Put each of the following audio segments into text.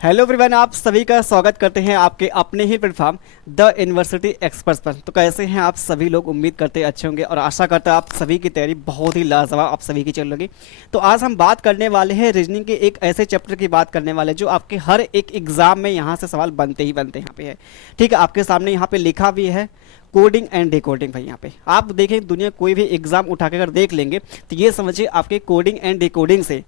Hello everyone, आप सभी का स्वागत करते हैं आपके अपने ही प्लेटफॉर्म द यूनिवर्सिटी एक्सपर्ट्स पर। तो कैसे हैं आप सभी लोग? उम्मीद करते अच्छे होंगे और आशा करता है आप सभी की तैयारी बहुत ही लाजवाब आप सभी की चल रही। तो आज हम बात करने वाले हैं रीजनिंग के एक ऐसे चैप्टर की बात करने वाले जो आपके हर एक एग्जाम में यहाँ से सवाल बनते ही बनते यहाँ पे है। ठीक है, आपके सामने यहाँ पे लिखा भी है कोडिंग एंड डिकोडिंग। भाई यहाँ पे आप देखें, दुनिया कोई भी एग्जाम उठा के अगर देख लेंगे तो ये समझिए आपके कोडिंग एंड डिकोडिंग से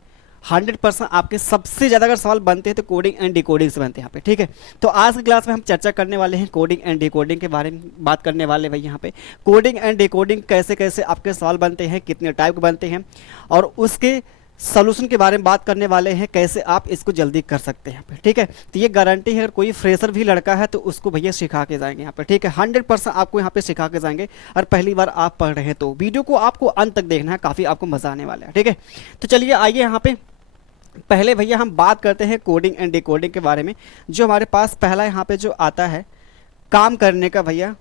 100% आपके सबसे ज़्यादा अगर सवाल बनते हैं तो कोडिंग एंड डिकोडिंग से बनते हैं यहाँ पे। ठीक है, तो आज की क्लास में हम चर्चा करने वाले हैं कोडिंग एंड डिकोडिंग के बारे में बात करने वाले भाई यहाँ पे। कोडिंग एंड डिकोडिंग कैसे कैसे आपके सवाल बनते हैं, कितने टाइप के बनते हैं और उसके सोल्यूशन के बारे में बात करने वाले हैं, कैसे आप इसको जल्दी कर सकते हैं यहाँ पे। ठीक है, तो ये गारंटी है अगर कोई फ्रेशर भी लड़का है तो उसको भैया सिखा के जाएंगे यहाँ पे। ठीक है, 100% आपको यहाँ पे सिखा के जाएंगे। और पहली बार आप पढ़ रहे हैं तो वीडियो को आपको अंत तक देखना है, काफ़ी आपको मजा आने वाला है। ठीक है, तो चलिए आइए यहाँ पे पहले भैया हम बात करते हैं कोडिंग एंड डिकोडिंग के बारे में। जो हमारे पास पहला यहाँ पे जो आता है काम करने का भैया,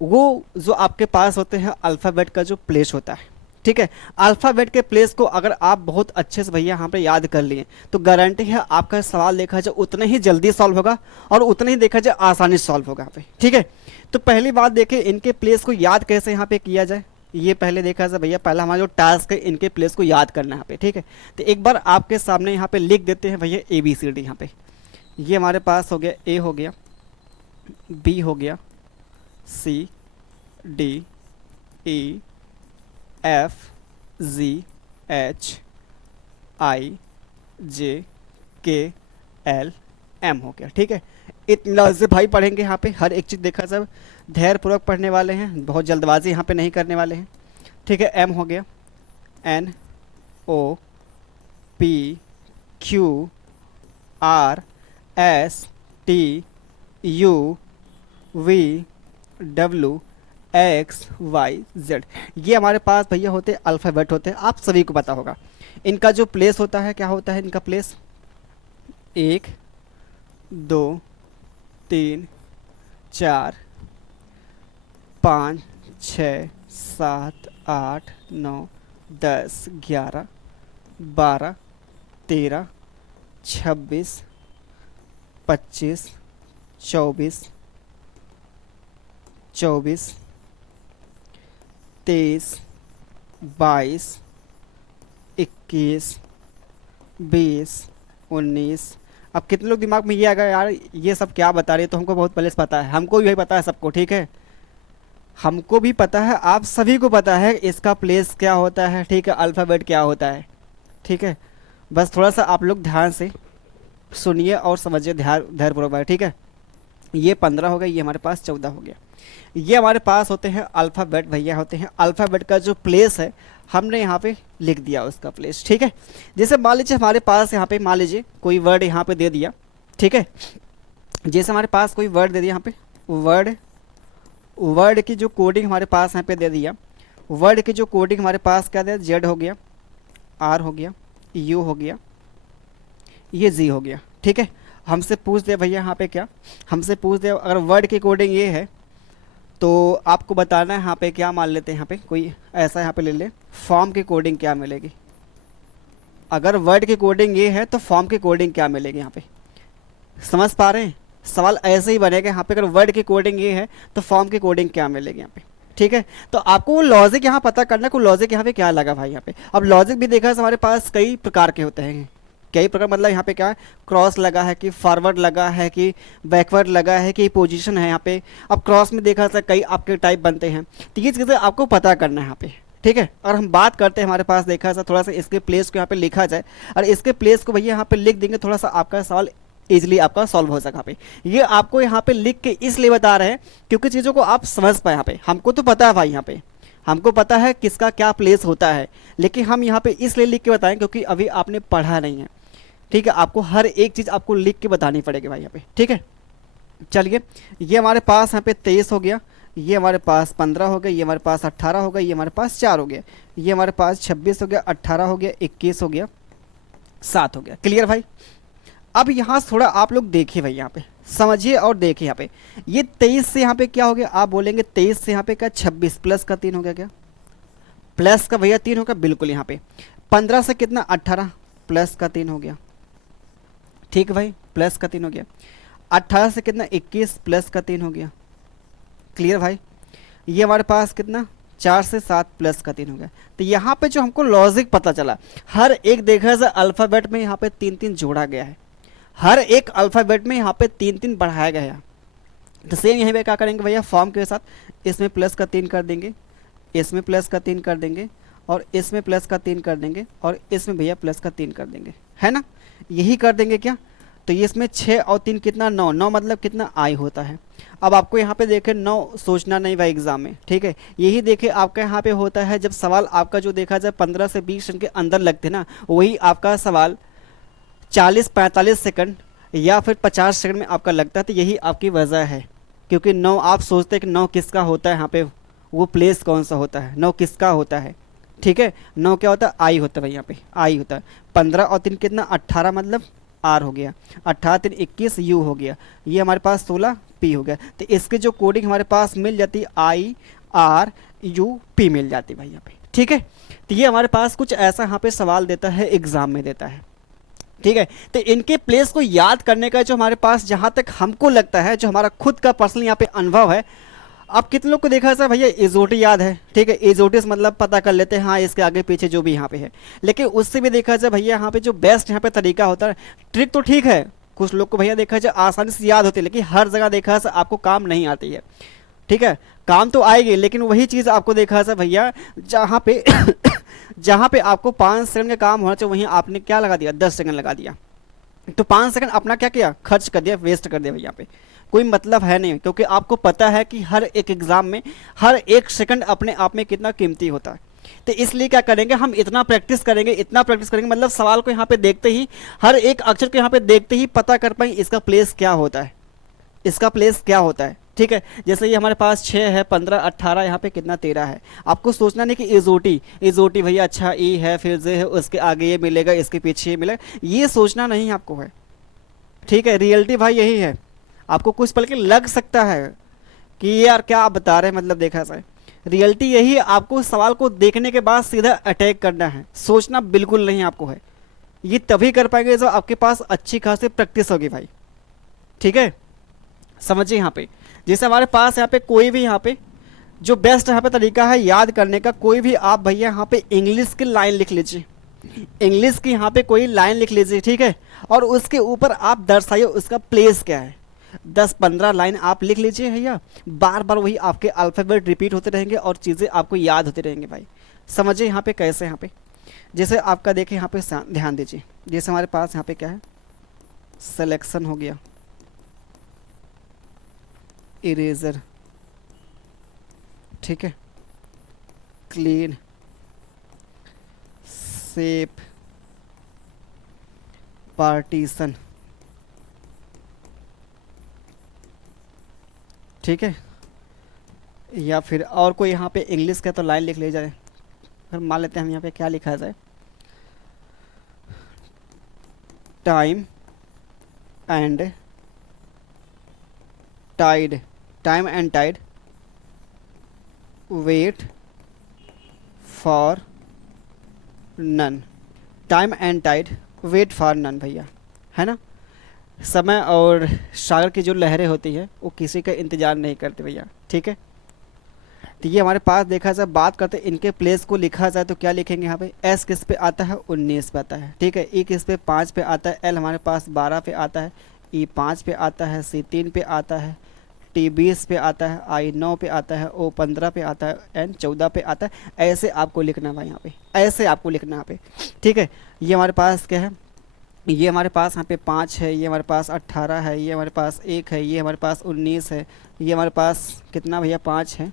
वो जो आपके पास होते हैं अल्फ़ाबेट का जो प्लेस होता है। ठीक है, अल्फ़ाबेट के प्लेस को अगर आप बहुत अच्छे से भैया यहाँ पे याद कर लिए तो गारंटी है आपका सवाल देखा जाए उतना ही जल्दी सॉल्व होगा और उतना ही देखा जाए आसानी से सॉल्व होगा यहाँ पे। ठीक है, तो पहली बात देखें इनके प्लेस को याद कैसे यहाँ पे किया जाए। ये पहले देखा जाए भैया, पहला हमारा जो टास्क है इनके प्लेस को याद करना है यहाँ पे। ठीक है, तो एक बार आपके सामने यहाँ पे लिख देते हैं भैया ABCD। यहाँ पे ये हमारे पास हो गया, A हो गया, B हो गया, C D E F G H I J K L M हो गया। ठीक है, इतना से भाई पढ़ेंगे यहाँ पे, हर एक चीज़ देखा जाए धैर्यपूर्वक पढ़ने वाले हैं, बहुत जल्दबाजी यहाँ पे नहीं करने वाले हैं। ठीक है, M हो गया, N O P Q R S T U V W X Y Z। ये हमारे पास भैया होते हैं अल्फ़ाबेट होते हैं, आप सभी को पता होगा। इनका जो प्लेस होता है क्या होता है इनका प्लेस, 1 2 3 4 5 6 7 8 9 10 11 12 13 26 25 24 24 23 22 21 20 19। अब कितने लोग दिमाग में ये आएगा यार ये सब क्या बता रहे हैं, तो हमको बहुत पहले से पता है, हमको भी पता है सबको। ठीक है, हमको भी पता है, आप सभी को पता है इसका प्लेस क्या होता है। ठीक है, अल्फ़ाबेट क्या होता है। ठीक है, बस थोड़ा सा आप लोग ध्यान से सुनिए और समझिए धैर्यपूर्वक। ठीक है, ये 15 हो गया, ये हमारे पास 14 हो गया। ये हमारे पास होते हैं अल्फ़ाबेट भैया, होते हैं अल्फ़ाबेट का जो प्लेस है हमने यहाँ पे लिख दिया उसका प्लेस। ठीक है, जैसे मान लीजिए हमारे पास यहाँ पे मान लीजिए कोई वर्ड यहाँ पे दे दिया। ठीक है, जैसे हमारे पास कोई वर्ड दे दिया यहाँ पे, वर्ड की जो कोडिंग हमारे पास यहाँ पे दे दिया, वर्ड की जो कोडिंग हमारे पास क्या दे, Z हो गया, R हो गया, U हो गया, ये G हो गया। ठीक है, हमसे पूछ दे भैया यहाँ पे क्या, हमसे पूछ दे अगर वर्ड की कोडिंग ये है तो आपको बताना है यहाँ पे क्या मान लेते हैं, यहाँ पे कोई ऐसा यहाँ पे ले ले, फॉर्म की कोडिंग क्या मिलेगी। अगर वर्ड की कोडिंग ये है तो फॉर्म की कोडिंग क्या मिलेगी यहाँ पे, समझ पा रहे हैं? सवाल ऐसे ही बनेगा यहाँ पे, अगर वर्ड की कोडिंग ये है तो फॉर्म की कोडिंग क्या मिलेगी यहाँ पे। ठीक है, तो आपको वो लॉजिक यहाँ पता करना है कि लॉजिक यहाँ पे क्या लगा भाई यहाँ पे। अब लॉजिक भी देखा है हमारे पास कई प्रकार के होते हैं, कई प्रकार मतलब यहाँ पे क्या है, क्रॉस लगा है कि फॉरवर्ड लगा है कि बैकवर्ड लगा है कि पोजीशन है यहाँ पे। अब क्रॉस में देखा था कई आपके टाइप बनते हैं, तो ये चीज़ें आपको पता करना है यहाँ पे। ठीक है, और हम बात करते हैं हमारे पास देखा था थोड़ा सा इसके प्लेस को यहाँ पे लिखा जाए, और इसके प्लेस को भैया यहाँ पे लिख देंगे, थोड़ा सा आपका सवाल इजीली आपका सॉल्व हो सका। पे ये आपको यहाँ पे लिख के इसलिए बता रहे हैं क्योंकि चीज़ों को आप समझ पाए। यहाँ पे हमको तो पता है भाई, यहाँ पे हमको पता है किसका क्या प्लेस होता है, लेकिन हम यहाँ पे इसलिए लिख के बताएं क्योंकि अभी आपने पढ़ा नहीं है। ठीक है, आपको हर एक चीज़ आपको लिख के बतानी पड़ेगी भाई यहाँ पे। ठीक है, चलिए ये हमारे पास यहाँ पे 23 हो गया, ये हमारे पास 15 हो गया, ये हमारे पास 18 हो गया, ये हमारे पास 4 हो गया, ये हमारे पास 26 हो गया, 18 हो गया, 21 हो गया, 7 हो गया। क्लियर भाई? अब यहाँ थोड़ा आप लोग देखिए भाई, यहाँ पे समझिए और देखिए। यहाँ पे ये 23 से यहाँ पे क्या हो गया, आप बोलेंगे 23 से यहाँ पे क्या 26 प्लस का 3 हो गया, क्या प्लस का भैया 3 हो गया, बिल्कुल। यहाँ पे 15 से कितना 18 प्लस का 3 हो गया। ठीक भाई, प्लस का 3 हो गया। 18 से कितना 21 प्लस का 3 हो गया। क्लियर भाई। ये हमारे पास कितना 4 से 7 प्लस का 3 हो गया। तो यहाँ पे जो हमको लॉजिक पता चला, हर एक देखा जाए अल्फ़ाबेट में यहाँ पे 3-3 जोड़ा गया है, हर एक अल्फ़ाबेट में यहाँ पे 3-3 बढ़ाया गया है। तो सेम यहीं पे क्या करेंगे भैया, फॉर्म के साथ इसमें प्लस का 3 कर देंगे, इसमें प्लस का 3 कर देंगे, और इसमें प्लस का 3 कर देंगे, और इसमें भैया प्लस का 3 कर देंगे, है ना। यही कर देंगे क्या। तो ये इसमें 6 और 3 कितना 9, 9 मतलब कितना आई होता है। अब आपको यहाँ पे देखे 9 सोचना नहीं भाई एग्जाम में, ठीक है। यही देखे आपका यहाँ पे होता है जब सवाल आपका जो देखा जाए 15 से 20 सेकंड के अंदर लगते ना, वही आपका सवाल 40-45 सेकंड या फिर 50 सेकंड में आपका लगता है। तो यही आपकी वजह है, क्योंकि 9 आप सोचते हैं कि 9 किसका होता है, यहाँ पे वो प्लेस कौन सा होता है, 9 किसका होता है, ठीक है। 9 क्या होता है, आई होता है भाई, यहाँ पे आई होता है। 15 और 3 कितना 18 मतलब आर हो गया, 18 3 21 यू हो गया, ये हमारे पास 16 पी हो गया। तो इसके जो कोडिंग हमारे पास मिल जाती है आई आर यू पी मिल जाती है भाई यहाँ पे, ठीक है। तो ये हमारे पास कुछ ऐसा यहाँ पे सवाल देता है, एग्जाम में देता है, ठीक है। तो इनके प्लेस को याद करने का जो हमारे पास जहाँ तक हमको लगता है, जो हमारा खुद का पर्सनल यहाँ पे अनुभव है, आप कितने लोग को देखा है भैया एजोटी याद है, ठीक है। एजोटिस मतलब पता कर लेते हैं हाँ इसके आगे पीछे जो भी यहाँ पे है, लेकिन उससे भी देखा जाए भैया यहाँ पे जो बेस्ट यहाँ पे तरीका होता है, ट्रिक तो ठीक है, कुछ लोग को भैया देखा जाए आसानी से याद होती है, लेकिन हर जगह देखा जाए आपको काम नहीं आती है, ठीक है। काम तो आएगी, लेकिन वही चीज़ आपको देखा जाए भैया जहाँ पे जहाँ पे आपको 5 सेकंड का काम होना चाहिए, वहीं आपने क्या लगा दिया 10 सेकंड लगा दिया। तो 5 सेकंड अपना क्या किया, खर्च कर दिया, वेस्ट कर दिया भैया, यहाँ पे कोई मतलब है नहीं, क्योंकि आपको पता है कि हर एक एग्जाम में हर एक सेकंड अपने आप में कितना कीमती होता है। तो इसलिए क्या करेंगे, हम इतना प्रैक्टिस करेंगे, इतना प्रैक्टिस करेंगे, मतलब सवाल को यहाँ पे देखते ही, हर एक अक्षर को यहाँ पे देखते ही पता कर पाएंगे इसका प्लेस क्या होता है, इसका प्लेस क्या होता है, ठीक है। जैसे ये हमारे पास 6 है, 15 18 यहाँ पे कितना 13 है। आपको सोचना नहीं कि इजोटी भैया अच्छा ई है, फिर जे है, उसके आगे ये मिलेगा, इसके पीछे ये मिलेगा, ये सोचना नहीं आपको है, ठीक है। रियलिटी भाई यही है। आपको कुछ पल के लग सकता है कि यार क्या आप बता रहे हैं, मतलब देखा जाए रियलिटी यही है, आपको सवाल को देखने के बाद सीधा अटैक करना है, सोचना बिल्कुल नहीं आपको है। ये तभी कर पाएंगे जब आपके पास अच्छी खासी प्रैक्टिस होगी भाई, ठीक है। समझिए यहाँ पे जैसे हमारे पास यहाँ पे कोई भी यहाँ पे जो बेस्ट यहाँ पे तरीका है याद करने का, कोई भी आप भैया यहाँ पे इंग्लिश की लाइन लिख लीजिए, इंग्लिश की यहाँ पे कोई लाइन लिख लीजिए, ठीक है। और उसके ऊपर आप दर्शाइए उसका प्लेस क्या है, 10-15 लाइन आप लिख लीजिए भैया, बार बार वही आपके अल्फ़ाबेट रिपीट होते रहेंगे और चीज़ें आपको याद होती रहेंगी भाई। समझिए यहाँ पे कैसे, यहाँ पे जैसे आपका देखिए यहाँ पे ध्यान दीजिए, जैसे हमारे पास यहाँ पे क्या है, सिलेक्शन हो गया, इरेजर, ठीक है, क्लीन, शेप, पार्टीशन, ठीक है। या फिर और कोई यहाँ पे इंग्लिश का तो लाइन लिख ले जाए, फिर मान लेते हैं हम यहाँ पे क्या लिखा जाए, time and tide, time and tide, wait for none, time and tide, wait for none भैया, है ना। समय और सागर की जो लहरें होती है वो किसी का इंतज़ार नहीं करते भैया, ठीक है। तो ये हमारे पास देखा जाए, बात करते इनके प्लेस को लिखा जाए तो क्या लिखेंगे यहाँ पे, एस किस पे आता है 19 पे आता है, ठीक है। ई किस पे 5 पे आता है, एल हमारे पास 12 पे आता है, ई 5 पे आता है, सी 3 पे आता है, टी 20 पे आता है, आई 9 पे आता है, ओ 15 पे आता है, एन 14 पे आता है। ऐसे आपको लिखना है यहाँ पे, ऐसे आपको लिखना है यहाँ पे, ठीक है। ये हमारे पास क्या है, ये हमारे पास यहाँ पे 5 है, ये हमारे पास 18 है, ये हमारे पास 1 है, ये हमारे पास 19 है, ये हमारे पास कितना भैया 5 है,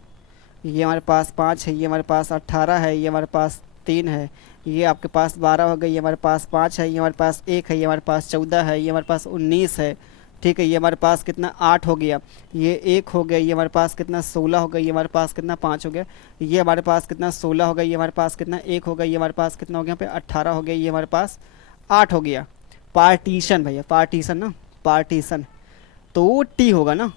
ये हमारे पास 5 है, ये हमारे पास 18 है, ये हमारे पास 3 है, ये आपके पास 12 हो गई, ये हमारे पास 5 है, ये हमारे पास 1 है, ये हमारे पास 14 है, ये हमारे पास 19 है, ठीक है। ये हमारे पास कितना 8 हो गया, ये 1 हो गया, ये हमारे पास कितना 16 हो गया, ये हमारे पास कितना 5 हो गया, ये हमारे पास कितना 16 हो गया, ये हमारे पास कितना 1 हो गया, ये हमारे पास कितना हो गया यहाँ पे 18 हो गया, ये हमारे पास 8 हो गया। पार्टीशन भैया, पार्टीशन ना, पार्टीशन तो टी होगा ना,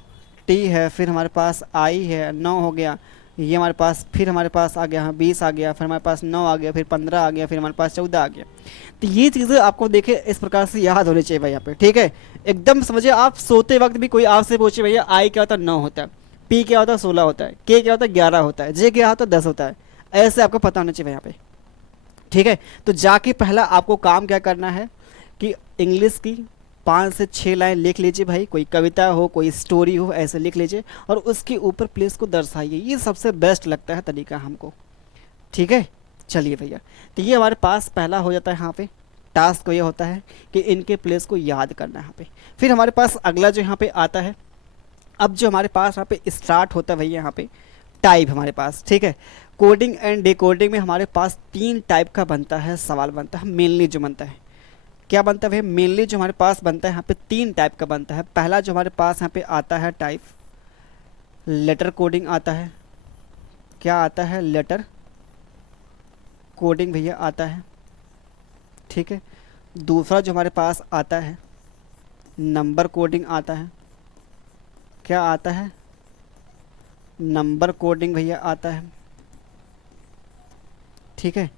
टी है, फिर हमारे पास आई है 9 हो गया, ये हमारे पास, फिर हमारे पास आ गया, हाँ 20 आ गया, फिर हमारे पास 9 आ गया, फिर 15 आ गया, फिर हमारे पास 14 आ गया। तो ये चीज़ें आपको देखे इस प्रकार से याद होनी चाहिए भाई यहाँ पे, ठीक है। एकदम समझिए, आप सोते वक्त भी कोई आपसे पूछे भैया आई क्या होता है, 9 होता है, पी क्या होता है, 16 होता है, के क्या होता है, 11 होता है, जे क्या होता है, 10 होता है, ऐसे आपको पता होना चाहिए यहाँ पे, ठीक है। तो जाके पहला आपको काम क्या करना है कि इंग्लिश की 5 से 6 लाइन लिख लीजिए भाई, कोई कविता हो, कोई स्टोरी हो, ऐसे लिख लीजिए और उसके ऊपर प्लेस को दर्शाइए। ये सबसे बेस्ट लगता है तरीका हमको, ठीक है। चलिए भैया, तो ये हमारे पास पहला हो जाता है यहाँ पे। टास्क ये होता है कि इनके प्लेस को याद करना है यहाँ पे। फिर हमारे पास अगला जो यहाँ पे आता है, अब जो हमारे पास यहाँ पे स्टार्ट होता है भैया यहाँ पे टाइप हमारे पास, ठीक है। कोडिंग एंड डिकोडिंग में हमारे पास 3 टाइप का बनता है, सवाल बनता है मेनली जो बनता है। क्या बनता है भैया, मेनली जो हमारे पास बनता है यहाँ पे 3 टाइप का बनता है। पहला जो हमारे पास यहाँ पे आता है टाइप, लेटर कोडिंग आता है। क्या आता है, लेटर कोडिंग भैया आता है, ठीक है। दूसरा जो हमारे पास आता है, नंबर कोडिंग आता है। क्या आता है, नंबर कोडिंग भैया आता है, ठीक है।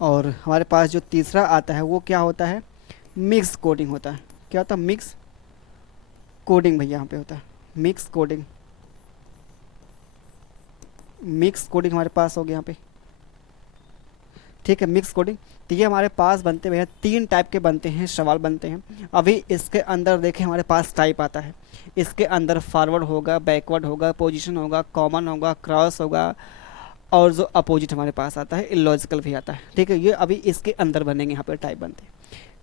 और हमारे पास जो तीसरा आता है वो क्या होता है, मिक्स कोडिंग होता है। क्या होता है, मिक्स कोडिंग भैया यहाँ पे होता है, मिक्स कोडिंग। मिक्स कोडिंग हमारे पास हो गया यहाँ पे, ठीक है, मिक्स कोडिंग। तो ये हमारे पास बनते भैया 3 टाइप के बनते हैं, सवाल बनते हैं। अभी इसके अंदर देखें हमारे पास टाइप आता है, इसके अंदर फॉरवर्ड होगा, बैकवर्ड होगा, पोजीशन होगा, कॉमन होगा, क्रॉस होगा, और जो अपोजिट हमारे पास आता है इलॉजिकल भी आता है, ठीक है। ये अभी इसके अंदर बनेंगे, यहाँ पे टाइप बनते हैं।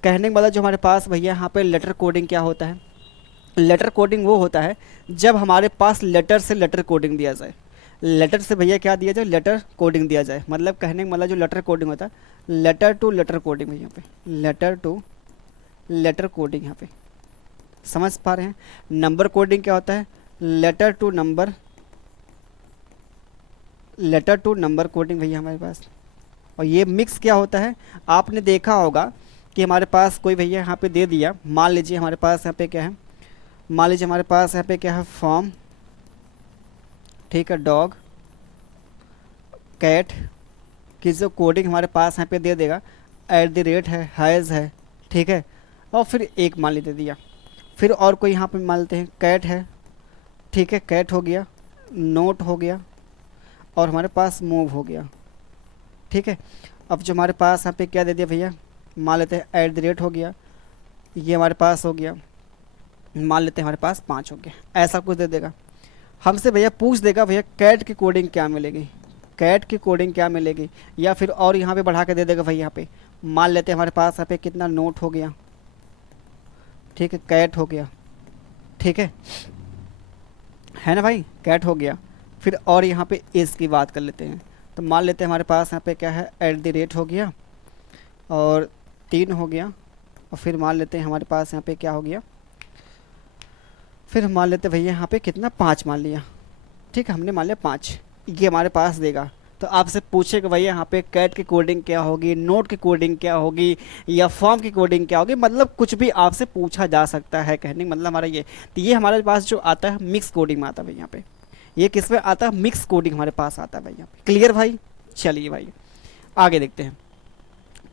कहने के बाद जो हमारे पास भैया यहाँ पे लेटर कोडिंग क्या होता है, लेटर कोडिंग वो होता है जब हमारे पास लेटर से लेटर कोडिंग दिया जाए। लेटर से भैया क्या दिया जाए, लेटर कोडिंग दिया जाए। मतलब कहने का मतलब जो लेटर कोडिंग होता है, लेटर टू लेटर कोडिंग भैया यहाँ पे, लेटर टू लेटर कोडिंग यहाँ पे समझ पा रहे हैं। नंबर कोडिंग क्या होता है, letter to number, letter to number coding भैया हमारे पास। और ये मिक्स क्या होता है, आपने देखा होगा कि हमारे पास कोई भैया यहाँ पे दे दिया, मान लीजिए हमारे पास यहाँ पे क्या है, मान लीजिए हमारे पास यहाँ पे क्या है, फॉर्म, ठीक है, डॉग, कैट की जो कोडिंग हमारे पास यहाँ पे दे देगा, एट द रेट है, हैज़ है, ठीक है। और फिर एक मान ले दे दिया, फिर और कोई यहाँ पे मान लेते हैं, कैट है, ठीक है, कैट हो गया, नोट हो गया, और हमारे पास मूव हो गया, ठीक है। अब जो हमारे पास यहाँ पे क्या दे दिया भैया, मान लेते हैं एट द रेट हो गया, ये हमारे पास हो गया, मान लेते हैं हमारे पास 5 हो गया, ऐसा कुछ दे देगा। हमसे भैया पूछ देगा भैया कैट की कोडिंग क्या मिलेगी, कैट की कोडिंग क्या मिलेगी, या फिर और यहाँ पे बढ़ा के दे देगा भाई। यहाँ पे मान लेते हैं हमारे पास यहाँ पे कितना नोट हो गया, ठीक है, कैट हो गया, ठीक है ना भाई, कैट हो गया। फिर और यहाँ पे एज की बात कर लेते हैं, तो मान लेते हैं हमारे पास यहाँ पे क्या है, एट द रेट हो गया, और 3 हो गया, और फिर मान लेते हैं हमारे पास यहाँ पे क्या हो गया, फिर मान लेते भैया यहाँ पे कितना, 5 मान लिया, ठीक है, हमने मान लिया 5, ये हमारे पास देगा। तो आपसे पूछेगा भैया यहाँ पे कैट की कोडिंग क्या होगी, नोट की कोडिंग क्या होगी, या फॉर्म की कोडिंग क्या होगी, मतलब कुछ भी आपसे पूछा जा सकता है। कहने का मतलब हमारा ये, तो ये हमारे पास जो आता है मिक्स कोडिंग में आता है भाई यहाँ पे। ये किस में आता है, मिक्स कोडिंग हमारे पास आता है भाई यहाँ पे। क्लियर भाई, चलिए भाई आगे देखते हैं,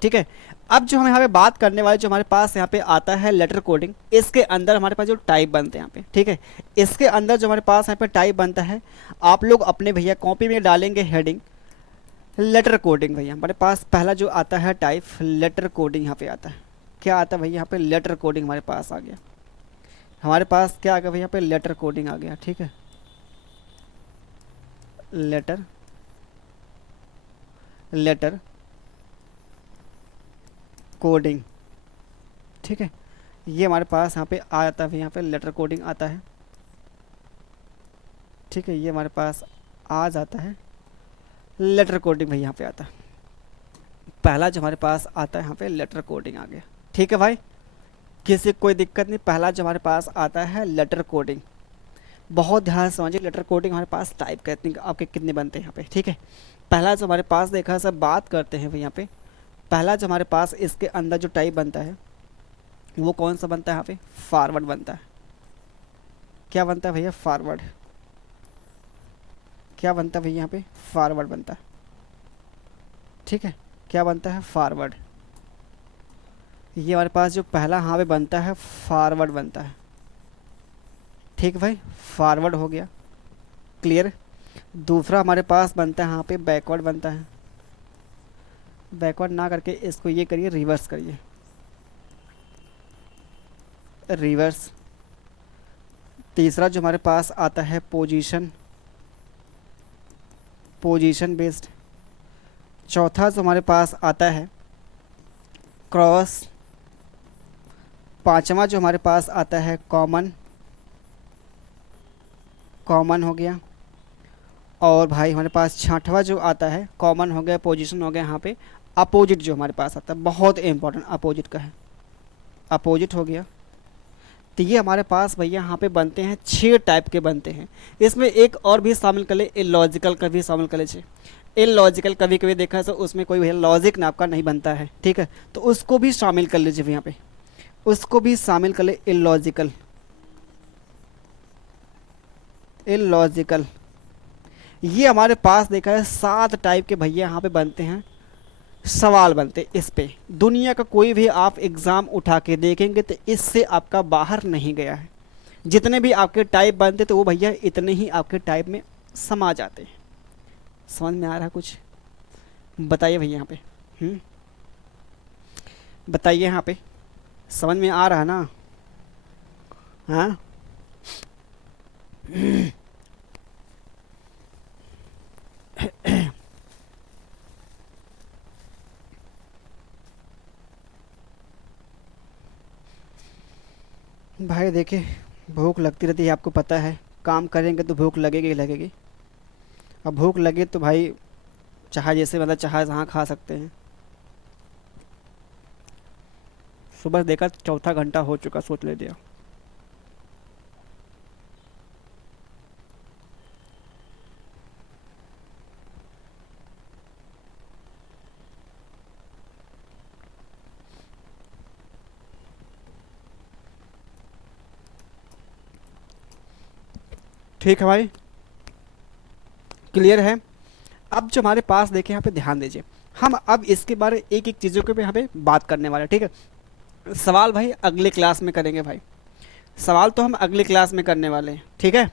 ठीक है। अब जो हम यहाँ पे बात करने वाले, जो हमारे पास यहाँ पे आता है लेटर कोडिंग, इसके अंदर हमारे पास जो टाइप बनते हैं यहाँ पे, ठीक है। इसके अंदर जो हमारे पास यहाँ पे टाइप बनता है, आप लोग अपने भैया कॉपी में डालेंगे हेडिंग लेटर कोडिंग। भैया हमारे पास पहला जो आता है टाइप, लेटर कोडिंग यहाँ पे आता है। क्या आता है भैया यहाँ पे, लेटर कोडिंग हमारे पास आ गया। हमारे पास क्या आ गया भैया यहाँ पे, लेटर कोडिंग आ गया, ठीक है, लेटर, लेटर कोडिंग, ठीक है। ये हमारे पास यहाँ पे आ जाता है, यहाँ पे लेटर कोडिंग आता है, ठीक है। ये हमारे पास आ जाता है लेटर कोडिंग भाई यहाँ पे आता है। पहला जो हमारे पास आता है यहाँ पे लेटर कोडिंग आ गया, ठीक है भाई, किसी कोई दिक्कत नहीं। पहला जो हमारे पास आता है लेटर कोडिंग, बहुत ध्यान से समझिए, लेटर कोडिंग हमारे पास टाइप कहते हैं आपके कितने बनते हैं यहाँ पे, ठीक है। पहला जो हमारे पास देखा, सब बात करते हैं भाई यहाँ पे। पहला जो हमारे पास इसके अंदर जो टाइप बनता है वो कौन सा बनता है यहाँ पे, फॉरवर्ड बनता है। क्या बनता है भैया, फॉरवर्ड, क्या बनता है भाई यहाँ पे, फॉरवर्ड बनता है। ठीक है, क्या बनता है, फॉरवर्ड। ये हमारे पास जो पहला यहाँ पे बनता है फॉरवर्ड बनता है। ठीक है भाई, फॉरवर्ड हो गया, क्लियर। दूसरा हमारे पास बनता है यहाँ पे बैकवर्ड बनता है। बैकवर्ड ना करके इसको ये करिए, रिवर्स करिए, रिवर्स। तीसरा जो हमारे पास आता है पोजीशन, पोजीशन बेस्ड। चौथा जो हमारे पास आता है क्रॉस। पांचवा जो हमारे पास आता है कॉमन, कॉमन हो गया। और भाई हमारे पास छठवा जो आता है, कॉमन हो गया, पोजीशन हो गया, यहाँ पे अपोजिट जो हमारे पास आता है, बहुत इंपॉर्टेंट अपोजिट का है, अपोजिट हो गया। तो ये हमारे पास भैया यहाँ पे बनते हैं 6 टाइप के बनते हैं। इसमें एक और भी शामिल कर ले, इलॉजिकल का भी शामिल कर लीजिए। इलॉजिकल कभी कभी देखा है तो उसमें कोई भैया लॉजिक नाम का नहीं बनता है, ठीक है, तो उसको भी शामिल कर लीजिए यहाँ पे, उसको भी शामिल कर ले, इलॉजिकल। इलॉजिकल ये हमारे पास देखा है 7 टाइप के भैया यहाँ पे बनते हैं, सवाल बनते। इस पे दुनिया का कोई भी आप एग्ज़ाम उठा के देखेंगे तो इससे आपका बाहर नहीं गया है। जितने भी आपके टाइप बनते तो वो भैया इतने ही आपके टाइप में समा जाते हैं। समझ में आ रहा कुछ, बताइए भैया यहाँ पे, बताइए यहाँ पे, समझ में आ रहा ना, हाँ। भाई देखिए, भूख लगती रहती है, आपको पता है, काम करेंगे तो भूख लगेगी ही लगेगी। अब भूख लगे तो भाई चाहे जैसे मतलब चाहे जहाँ खा सकते हैं। सुबह देखा 4था घंटा हो चुका, सोच ले दिया। ठीक है भाई, क्लियर है। अब जो हमारे पास देखे यहाँ पे ध्यान दीजिए, हम अब इसके बारे एक एक चीज़ों के पे यहाँ पे बात करने वाले हैं, ठीक है। सवाल भाई अगले क्लास में करेंगे भाई, सवाल तो हम अगले क्लास में करने वाले हैं, ठीक है।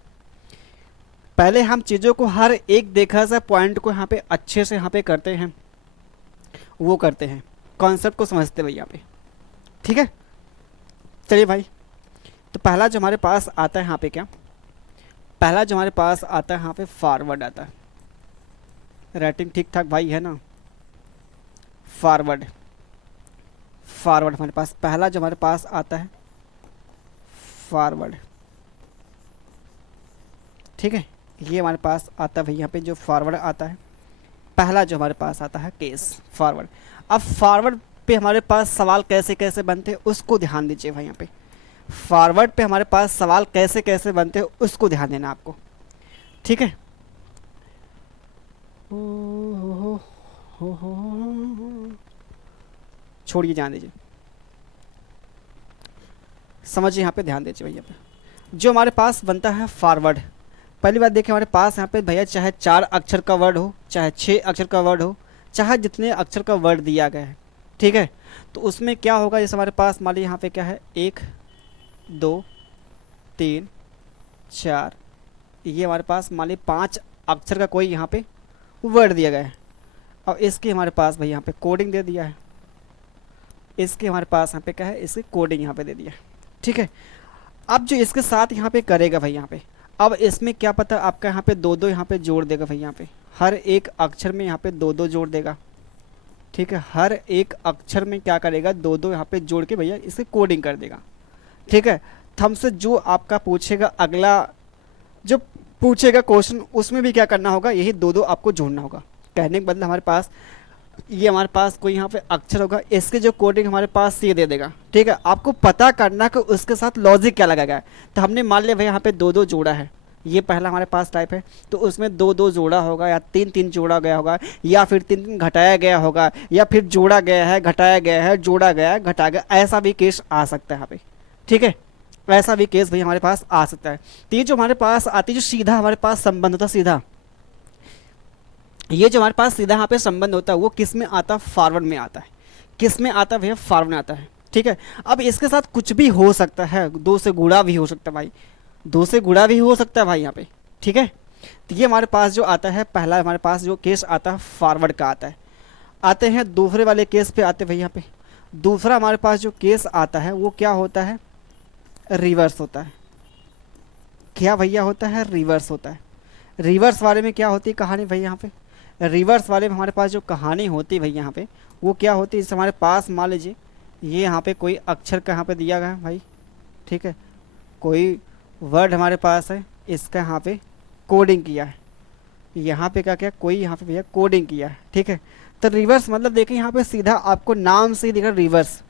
पहले हम चीज़ों को हर एक देखा सा पॉइंट को यहाँ पे अच्छे से यहाँ पे करते हैं, वो करते हैं, कॉन्सेप्ट को समझते हैं भाई यहाँ पे, ठीक है। चलिए भाई, तो पहला जो हमारे पास आता है यहाँ पे, क्या पहला जो हमारे पास आता है यहाँ पे फॉरवर्ड आता है। राइटिंग ठीक ठाक भाई है ना, फॉरवर्ड। फॉरवर्ड हमारे पास पहला जो हमारे पास आता है फॉरवर्ड, ठीक है। ये हमारे पास आता है भाई यहाँ पे जो फॉरवर्ड आता है, पहला जो हमारे पास आता है केस फॉरवर्ड। अब फॉरवर्ड पे हमारे पास सवाल कैसे कैसे बनते हैं उसको ध्यान दीजिए भाई यहाँ पे। फॉरवर्ड पे हमारे पास सवाल कैसे कैसे बनते हैं उसको ध्यान देना आपको, ठीक है। छोड़िए, जान दीजिए, समझिए यहाँ पे, ध्यान दीजिए भैया पे। जो हमारे पास बनता है फॉरवर्ड, पहली बात देखिए हमारे पास यहाँ पे भैया चाहे 4 अक्षर का वर्ड हो, चाहे 6 अक्षर का वर्ड हो, चाहे जितने अक्षर का वर्ड दिया गया है, ठीक है। तो उसमें क्या होगा, जैसे हमारे पास मान लीजिए यहाँ पे क्या है, 1 2 3 4, ये हमारे पास मान लीजिए 5 अक्षर का कोई यहाँ पे वर्ड दिया गया है। और इसकी हमारे पास भाई यहाँ पे कोडिंग दे दिया है, इसके हमारे पास यहाँ पे क्या है, इसकी कोडिंग यहाँ पे दे दिया है, ठीक है। अब जो इसके साथ यहाँ पे करेगा भाई यहाँ पे, अब इसमें क्या पता आपका यहाँ पे 2-2 यहाँ पे जोड़ देगा भाई, यहाँ पे हर एक अक्षर में यहाँ पे 2-2 जोड़ देगा, ठीक है। हर एक अक्षर में क्या करेगा, 2-2 यहाँ पे जोड़ के भैया इसकी कोडिंग कर देगा, ठीक है। तो हमसे जो आपका पूछेगा अगला जो पूछेगा क्वेश्चन, उसमें भी क्या करना होगा, यही 2-2 आपको जोड़ना होगा। कहने के बदले हमारे पास ये हमारे पास कोई यहाँ पे अक्षर होगा, इसके जो कोडिंग हमारे पास ये दे देगा, ठीक है। आपको पता करना कि उसके साथ लॉजिक क्या लगा गया है। तो हमने मान लिया भाई यहाँ पे 2-2 जोड़ा है, ये पहला हमारे पास टाइप है, तो उसमें 2-2 जोड़ा होगा, या 3-3 जोड़ा गया होगा, या फिर 3-3 घटाया गया होगा, या फिर जोड़ा गया है, घटाया गया है, जोड़ा गया है, घटाया गया, ऐसा भी केस आ सकता है यहाँ पे, ठीक है। ऐसा भी केस भाई हमारे पास आ सकता है। तो ये जो हमारे पास आती है, जो सीधा हमारे पास संबंध होता, सीधा ये जो हमारे पास सीधा यहाँ पे संबंध होता है वो किस में आता है, फॉरवर्ड में आता है। किस में आता है भैया, फॉरवर्ड में आता है। ठीक है, अब इसके साथ कुछ भी हो सकता है, दो से गुणा भी हो सकता है भाई, दो से गुणा भी हो सकता है भाई यहाँ पे। ठीक है, तो ये हमारे पास जो आता है, पहला हमारे पास जो केस आता है फॉरवर्ड का आता है। आते हैं दूसरे वाले केस पे, आते भाई यहाँ पे। दूसरा हमारे पास जो केस आता है वो क्या होता है, रिवर्स होता है। क्या भैया होता है, रिवर्स होता है। रिवर्स वाले में क्या होती है कहानी भाई यहाँ पे, रिवर्स वाले में हमारे पास जो कहानी होती है भाई यहाँ पे वो क्या होती है, जैसे हमारे पास मान लीजिए ये यहाँ पे कोई अक्षर का यहाँ पे दिया गया है भाई। ठीक है, कोई वर्ड हमारे पास है, इसका यहाँ पे कोडिंग किया है, यहाँ पे क्या क्या कोई यहाँ पे भैया कोडिंग किया है। ठीक है, तो रिवर्स मतलब देखिए यहाँ पे सीधा आपको नाम से ही दिख रहा रिवर्स,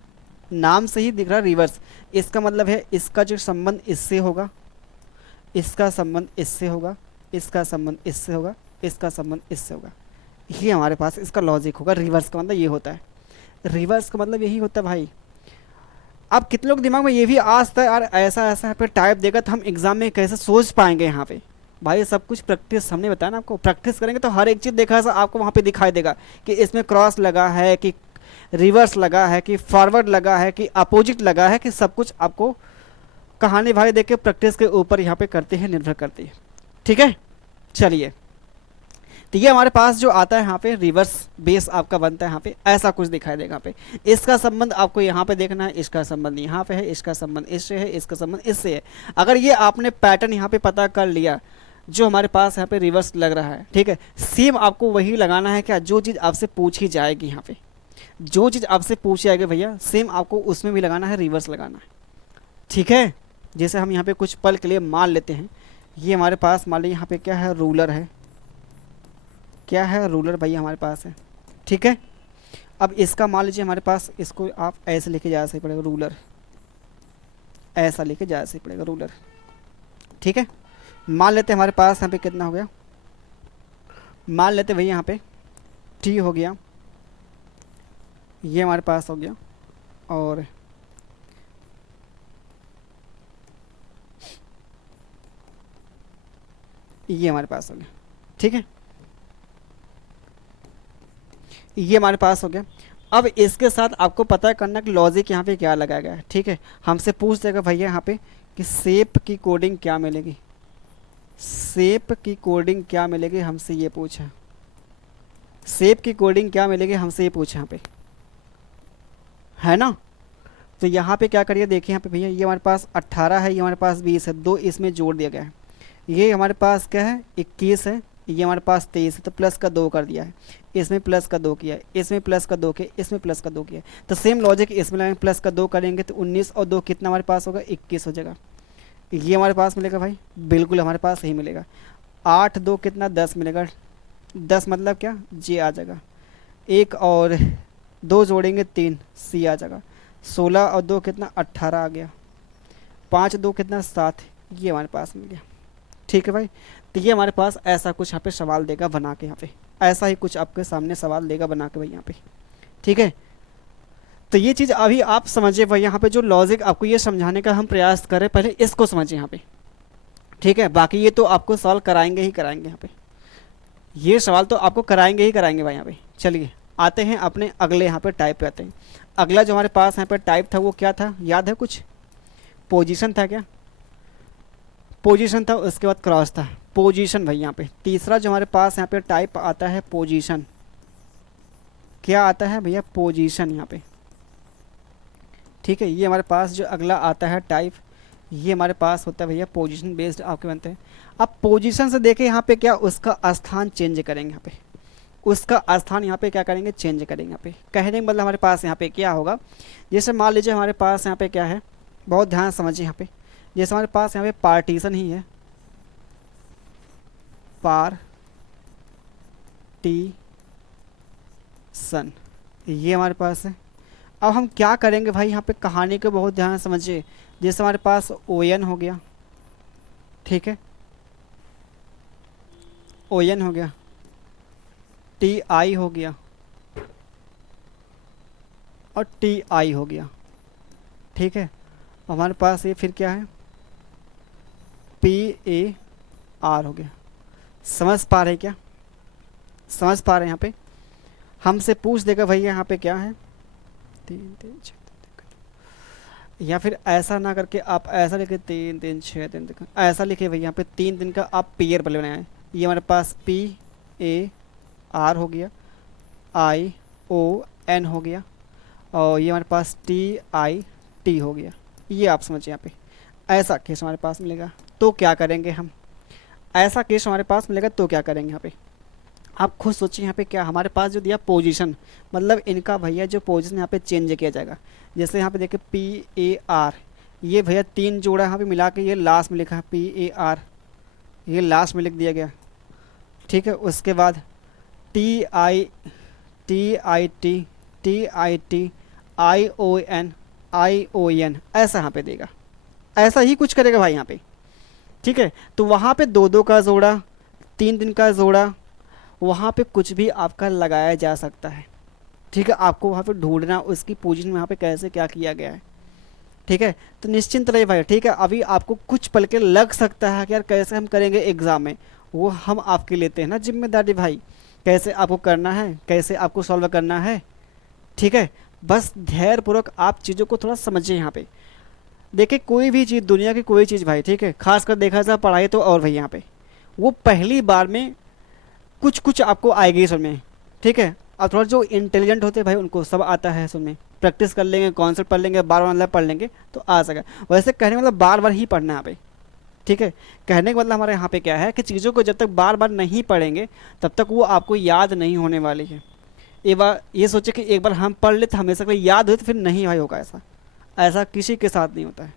नाम से ही दिख रहा रिवर्स। इसका मतलब है इसका जो संबंध इससे होगा, इसका संबंध इससे होगा, इसका संबंध इससे होगा, इसका संबंध इससे होगा। ये हमारे पास इसका लॉजिक होगा। रिवर्स का मतलब ये होता है, रिवर्स का मतलब यही होता है भाई। अब कितने लोग दिमाग में ये भी आता है यार ऐसा ऐसा यहाँ पे टाइप देगा तो हम एग्जाम में कैसे सोच पाएंगे यहाँ पे। भाई सब कुछ प्रैक्टिस, हमने बताया ना आपको, प्रैक्टिस करेंगे तो हर एक चीज़ देखा ऐसा आपको वहाँ पे दिखाई देगा कि इसमें क्रॉस लगा है कि रिवर्स लगा है कि फॉरवर्ड लगा है कि अपोजिट लगा है, कि सब कुछ आपको कहानी भाई देख के प्रैक्टिस के ऊपर यहाँ पे करते हैं, निर्भर करती है। ठीक है, चलिए, तो ये हमारे पास जो आता है यहाँ पे रिवर्स बेस आपका बनता है, यहाँ पे ऐसा कुछ दिखाई देगा। यहाँ पे इसका संबंध आपको यहाँ पे देखना है, इसका संबंध यहाँ पे है, इसका संबंध इससे है, इसका संबंध इससे है। अगर ये आपने पैटर्न यहाँ पे पता कर लिया जो हमारे पास यहाँ पे रिवर्स लग रहा है, ठीक है, सेम आपको वही लगाना है क्या, जो चीज़ आपसे पूछी जाएगी यहाँ पे, जो चीज़ आपसे पूछी जाएगी भैया सेम आपको उसमें भी लगाना है, रिवर्स लगाना है। ठीक है, जैसे हम यहाँ पे कुछ पल के लिए मान लेते हैं, ये हमारे पास मान लीजिए यहाँ पे क्या है, रूलर है, क्या है, रूलर भैया हमारे पास है। ठीक है, अब इसका मान लीजिए हमारे पास, इसको आप ऐसे लेके जा सही पड़ेगा, रूलर ऐसा लेके जा सही पड़ेगा, रूलर। ठीक है, मान लेते हैं हमारे पास यहाँ पे कितना हो गया, मान लेते भैया यहाँ पे टी हो गया, ये हमारे पास हो गया, और ये हमारे पास हो गया। ठीक है, ये हमारे पास हो गया। अब इसके साथ आपको पता करना कि लॉजिक यहाँ पे क्या लगाया गया है। ठीक है, हमसे पूछ देगा भैया यहाँ पे कि शेप की कोडिंग क्या मिलेगी, शेप की कोडिंग क्या मिलेगी, हमसे ये पूछा, शेप की कोडिंग क्या मिलेगी हमसे ये पूछा यहाँ पे, है ना। तो यहाँ पे क्या करिए, देखिए यहाँ पे भैया ये हमारे पास 18 है, ये हमारे पास 20 है, दो इसमें जोड़ दिया गया है। ये हमारे पास क्या है, 21 है, ये हमारे पास 23 है, तो प्लस का 2 कर दिया है, इसमें प्लस का 2 किया है, इसमें प्लस का 2 किया, इसमें प्लस का 2 किया है। तो सेम लॉजिक इसमें लगाएंगे, प्लस का 2 करेंगे तो 19 और 2 कितना हमारे पास होगा, 21 हो जाएगा। ये हमारे पास मिलेगा भाई, बिल्कुल हमारे पास यही मिलेगा। 8 2 कितना, 10 मिलेगा, 10 मतलब क्या, जे आ जाएगा। एक और 2 जोड़ेंगे 3, सी आ जाएगा। 16 और 2 कितना, 18 आ गया। 5 2 कितना, 7, ये हमारे पास मिल गया। ठीक है भाई, तो ये हमारे पास ऐसा कुछ यहाँ पे सवाल देगा बना के, यहाँ पे ऐसा ही कुछ आपके सामने सवाल देगा बना के भाई यहाँ पे। ठीक है, तो ये चीज़ अभी आप समझिए भाई, यहाँ पे जो लॉजिक आपको ये समझाने का हम प्रयास करें, पहले इसको समझिए यहाँ पे। ठीक है, बाकी ये तो आपको सवाल कराएंगे ही कराएंगे यहाँ पे, ये सवाल तो आपको कराएंगे ही कराएंगे भाई यहाँ पे। चलिए आते हैं अपने अगले यहाँ पे टाइप पे आते हैं। अगला जो हमारे पास यहाँ पे टाइप था वो क्या था, याद है कुछ, पोजीशन था क्या, पोजीशन था, उसके बाद क्रॉस था, पोजीशन भाई यहाँ पे। तीसरा जो हमारे पास यहाँ पे टाइप आता है पोजीशन, क्या आता है भैया, पोजीशन यहाँ पे। ठीक है, ये हमारे पास जो अगला आता है टाइप, ये हमारे पास होता है भैया पोजीशन बेस्ड आपके बनते हैं। अब पोजीशन से देखें यहाँ पे क्या, उसका स्थान चेंज करेंगे यहाँ पे, उसका स्थान यहाँ पे क्या करेंगे, चेंज करेंगे यहाँ पे। कहने का मतलब हमारे पास यहाँ पे क्या होगा, जैसे मान लीजिए हमारे पास यहाँ पे क्या है, बहुत ध्यान समझिए यहाँ पे, जैसे हमारे पास यहाँ पे पार्टीशन ही है, पार टी सन, ये हमारे पास है। अब हम क्या करेंगे भाई, यहाँ पे कहानी को बहुत ध्यान समझिए। जैसे हमारे पास ओ एन हो गया, ठीक है, ओ एन हो गया, टी आई हो गया और टी आई हो गया। ठीक है, हमारे पास ये फिर क्या है, पी ए आर हो गया। समझ पा रहे क्या, समझ पा रहे हैं यहाँ पे? हमसे पूछ देगा भैया यहाँ पे क्या है, 3 3 6 या फिर ऐसा ना करके आप ऐसा लिखे 3 3 6 3 ऐसा लिखे भैया यहाँ पे 3 दिन का आप पीयर पहले बनाए। ये हमारे पास PAR हो गया, ION हो गया, और ये हमारे पास TIT हो गया। ये आप समझिए यहाँ पे ऐसा केस हमारे पास मिलेगा। तो क्या करेंगे हम, ऐसा केस हमारे पास मिलेगा तो क्या करेंगे यहाँ पे, आप खुद सोचिए। यहाँ पे क्या हमारे पास जो दिया पोजीशन, मतलब इनका भैया जो पोजीशन यहाँ पे चेंज किया जाएगा। जैसे यहाँ पे देखिए PAR, ये भैया 3 जोड़ा यहाँ पे मिला के ये लास्ट में लिखा है PAR, ये लास्ट में लिख दिया गया। ठीक है, उसके बाद TIT ION ऐसा यहाँ पे देगा, ऐसा ही कुछ करेगा भाई यहाँ पे। ठीक है, तो वहाँ पे 2 2 का जोड़ा, 3 दिन का जोड़ा, वहाँ पे कुछ भी आपका लगाया जा सकता है। ठीक है, आपको वहाँ पे ढूंढना उसकी पोजीशन में वहाँ पे कैसे क्या किया गया है। ठीक है, तो निश्चिंत रहिए भाई। ठीक है, अभी आपको कुछ पल के लग सकता है कि यार कैसे हम करेंगे एग्ज़ाम में, वो हम आपके लेते हैं ना जिम्मेदारी भाई, कैसे आपको करना है, कैसे आपको सॉल्व करना है। ठीक है, बस धैर्यपूर्वक आप चीज़ों को थोड़ा समझिए। यहाँ पे देखिए कोई भी चीज़, दुनिया की कोई चीज़ भाई, ठीक है, खासकर देखा जाए पढ़ाई तो और भाई यहाँ पे वो पहली बार में कुछ कुछ आपको आएगी समझ में। ठीक है, अब थोड़ा जो इंटेलिजेंट होते हैं भाई उनको सब आता है समझ में, प्रैक्टिस कर लेंगे, कॉन्सेप्ट पढ़ लेंगे, बार बार मतलब पढ़ लेंगे तो आ सके। वैसे कहने का मतलब बार बार ही पढ़ना है यहाँ पे। ठीक है, कहने का मतलब हमारे यहाँ पे क्या है कि चीज़ों को जब तक बार बार नहीं पढ़ेंगे तब तक वो आपको याद नहीं होने वाली है। एक बार ये सोचे कि एक बार हम पढ़ ले तो हमेशा कोई याद हो, तो फिर नहीं भाई होगा ऐसा, ऐसा किसी के साथ नहीं होता है।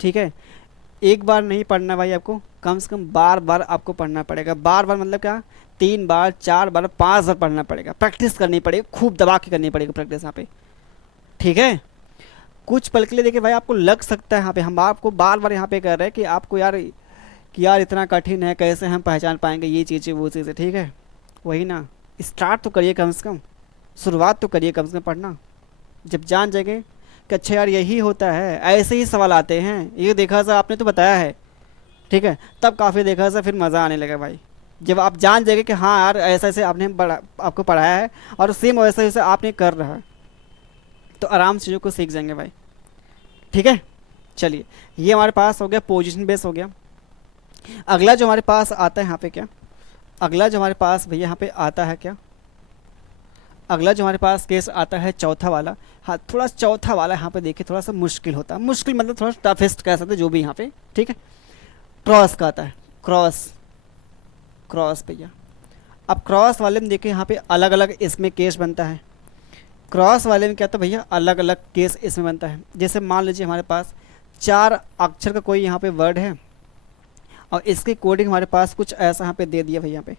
ठीक है, एक बार नहीं पढ़ना भाई, आपको कम से कम बार बार आपको पढ़ना पड़ेगा। बार बार मतलब क्या, 3 बार 4 बार 5 बार पढ़ना पड़ेगा, प्रैक्टिस करनी पड़ेगी, खूब दबा के करनी पड़ेगी प्रैक्टिस यहाँ पे। ठीक है, कुछ पल के लिए देखिए भाई आपको लग सकता है यहाँ पे, हम आपको बार बार यहाँ पे कह रहे हैं कि आपको यार कि यार इतना कठिन है, कैसे हम पहचान पाएंगे ये चीज़ें वो चीज़ें। ठीक है, वही ना, स्टार्ट तो करिए कम से कम, शुरुआत तो करिए कम से कम पढ़ना। जब जान जाएंगे कि अच्छा यार यही होता है, ऐसे ही सवाल आते हैं, ये देखा सा आपने तो बताया है। ठीक है, तब काफ़ी देखा सा फिर मज़ा आने लगा भाई। जब आप जान जाएंगे कि हाँ यार ऐसा ऐसे आपने आपको पढ़ाया है और सेम वैसा वैसे आपने कर रहा है, तो आराम से चीज़ों को सीख जाएंगे भाई। ठीक है, चलिए ये हमारे पास हो गया, पोजीशन बेस हो गया। अगला जो हमारे पास आता है यहाँ पे क्या, अगला जो हमारे पास भैया यहाँ पे आता है क्या, अगला जो हमारे पास केस आता है चौथा वाला। हाँ, थोड़ा चौथा वाला यहाँ पे देखिए थोड़ा सा मुश्किल होता है, मुश्किल मतलब थोड़ा टफेस्ट कह सकते हैं जो भी यहाँ पे। ठीक है, क्रॉस का आता है, क्रॉस क्रॉस भैया। अब क्रॉस वाले में देखिए यहाँ पे अलग अलग इसमें केस बनता है। क्रॉस वाले में क्या था भैया, अलग अलग केस इसमें बनता है। जैसे मान लीजिए हमारे पास 4 अक्षर का कोई यहाँ पे वर्ड है और इसकी कोडिंग हमारे पास कुछ ऐसा यहाँ पे दे दिया भैया। यहाँ पे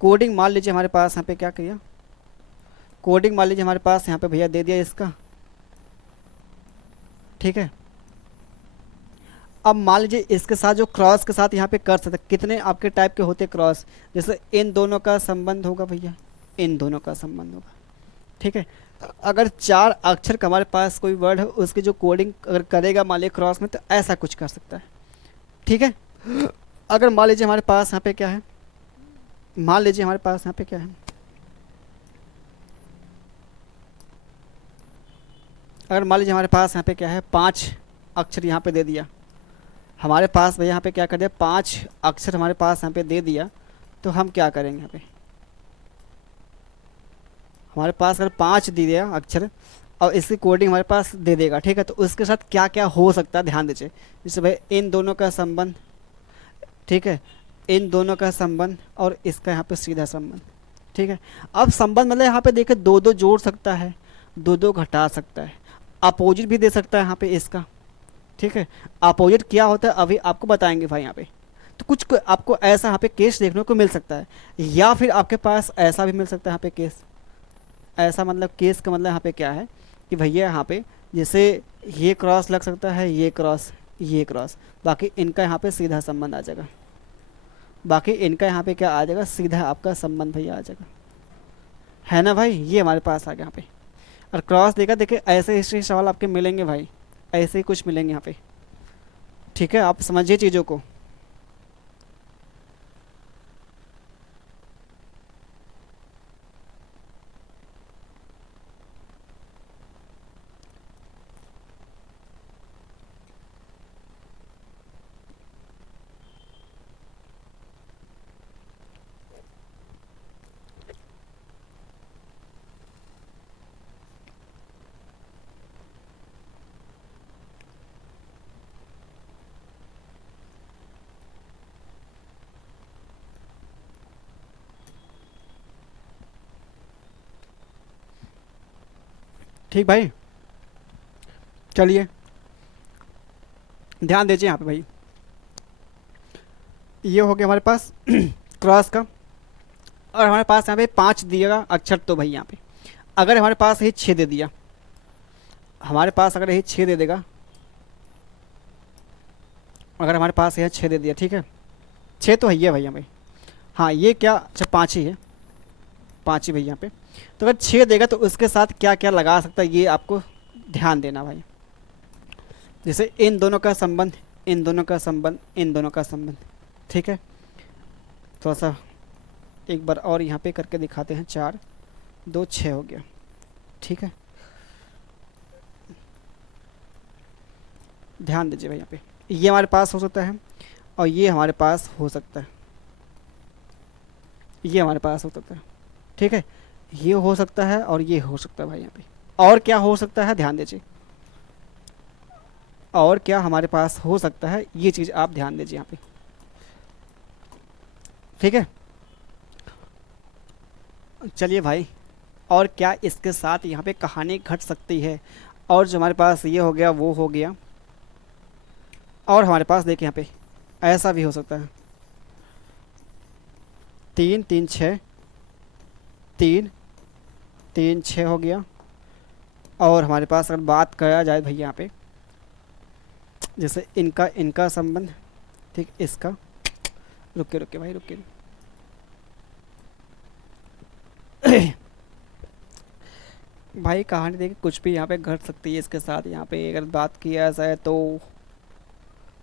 कोडिंग मान लीजिए हमारे पास यहाँ पे क्या किया, कोडिंग मान लीजिए हमारे पास यहाँ पे भैया दे दिया इसका। ठीक है, अब मान लीजिए इसके साथ जो क्रॉस के साथ यहाँ पे कर सकते, कितने आपके टाइप के होते क्रॉस, जैसे इन दोनों का संबंध होगा भैया, इन दोनों का संबंध होगा। ठीक है, अगर 4 अक्षर का हमारे पास कोई वर्ड है उसकी जो कोडिंग अगर करेगा मान लीजिए क्रॉस में, तो ऐसा कुछ कर सकता है। ठीक है, अगर मान लीजिए हमारे पास यहाँ पे क्या है, मान लीजिए हमारे पास यहाँ पे क्या है, अगर मान लीजिए हमारे पास यहाँ पे क्या है 5 अक्षर यहाँ पे दे दिया हमारे पास भैया, यहाँ पे क्या कर दिया 5 अक्षर हमारे पास यहाँ पे दे दिया, तो हम क्या करेंगे यहाँ पे, हमारे पास अगर 5 दे दिया अक्षर और इसकी कोडिंग हमारे पास दे देगा। ठीक है, तो उसके साथ क्या क्या हो सकता है ध्यान दीजिए। जैसे भाई इन दोनों का संबंध, ठीक है, इन दोनों का संबंध और इसका यहाँ पे सीधा संबंध। ठीक है, अब संबंध मतलब यहाँ पे देखिए 2 2 जोड़ सकता है, 2 2 घटा सकता है, अपोजिट भी दे सकता है यहाँ पे इसका। ठीक है, अपोजिट क्या होता है अभी आपको बताएंगे भाई यहाँ पे। तो कुछ आपको ऐसा यहाँ पे केस देखने को मिल सकता है, या फिर आपके पास ऐसा भी मिल सकता है यहाँ पे केस। ऐसा मतलब केस का मतलब यहाँ पे क्या है कि भैया यहाँ पे जैसे ये क्रॉस लग सकता है, ये क्रॉस, ये क्रॉस, बाकी इनका यहाँ पे सीधा संबंध आ जाएगा, बाकी इनका यहाँ पे क्या आ जाएगा, सीधा आपका संबंध भैया आ जाएगा। है ना भाई, ये हमारे पास आ गया यहाँ पे। और क्रॉस देखा, देखिए ऐसे हिस्ट्री सवाल आपके मिलेंगे भाई, ऐसे ही कुछ मिलेंगे यहाँ पे। ठीक है, आप समझिए चीज़ों को। ठीक भाई, चलिए ध्यान दीजिए यहाँ पे भाई। ये हो गया हमारे पास क्रॉस का। और हमारे पास यहाँ पे 5 दिएगा अक्षर, तो भाई यहाँ पे अगर हमारे पास ये 6 दे दिया, हमारे पास अगर ये 6 दे देगा, अगर हमारे पास यह 6 दे दिया, ठीक है, 6 तो है ही है भाई यहाँ पे। हाँ ये क्या, अच्छा 5 ही है, 5 ही भाई यहाँ पे। तो अगर 6 देगा तो उसके साथ क्या क्या लगा सकता है ये आपको ध्यान देना भाई। जैसे इन दोनों का संबंध, इन दोनों का संबंध, इन दोनों का संबंध, ठीक है। थोड़ा सा एक बार और यहाँ पे करके दिखाते हैं। 4 2 6 हो गया, ठीक है। ध्यान दीजिए भाई यहाँ पे, ये हमारे पास हो सकता है और ये हमारे पास हो सकता है, ये हमारे पास हो सकता है, ठीक है। ये हो सकता है और ये हो सकता है भाई यहाँ पे। और क्या हो सकता है ध्यान दीजिए, और क्या हमारे पास हो सकता है ये चीज़ आप ध्यान दीजिए यहाँ पे, ठीक है। चलिए भाई, और क्या इसके साथ यहाँ पे कहानी घट सकती है। और जो हमारे पास ये हो गया वो हो गया। और हमारे पास देखिए यहाँ पे ऐसा भी हो सकता है, 3 3 6, 3 3 6 हो गया। और हमारे पास अगर बात करा जाए भाई यहाँ पे, जैसे इनका इनका संबंध, ठीक, इसका, रुके रुके भाई रुके भाई कहानी देखिए कुछ भी यहाँ पे घट सकती है इसके साथ। यहाँ पे अगर बात किया जाए तो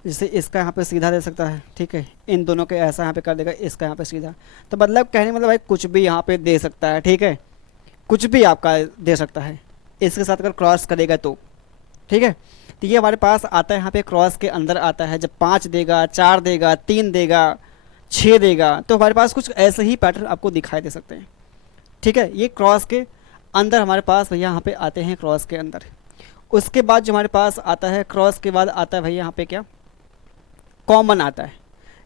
जैसे इसका यहाँ पे सीधा दे सकता है, ठीक है, इन दोनों के ऐसा यहाँ पे कर देगा, इसका यहाँ पे सीधा। तो मतलब कहने मतलब भाई कुछ भी यहाँ पे दे सकता है, ठीक है, कुछ भी आपका दे सकता है इसके साथ अगर क्रॉस करेगा तो, ठीक है। तो ये हमारे पास आता है यहाँ पे क्रॉस के अंदर आता है। जब 5 देगा, 4 देगा, 3 देगा, 6 देगा, तो हमारे पास कुछ ऐसे ही पैटर्न आपको दिखाई दे सकते हैं, ठीक है। ये क्रॉस के अंदर हमारे पास भैया यहाँ पे आते हैं, क्रॉस के अंदर। उसके बाद जो हमारे पास आता है, क्रॉस के बाद आता है भैया यहाँ पे क्या, कॉमन आता है।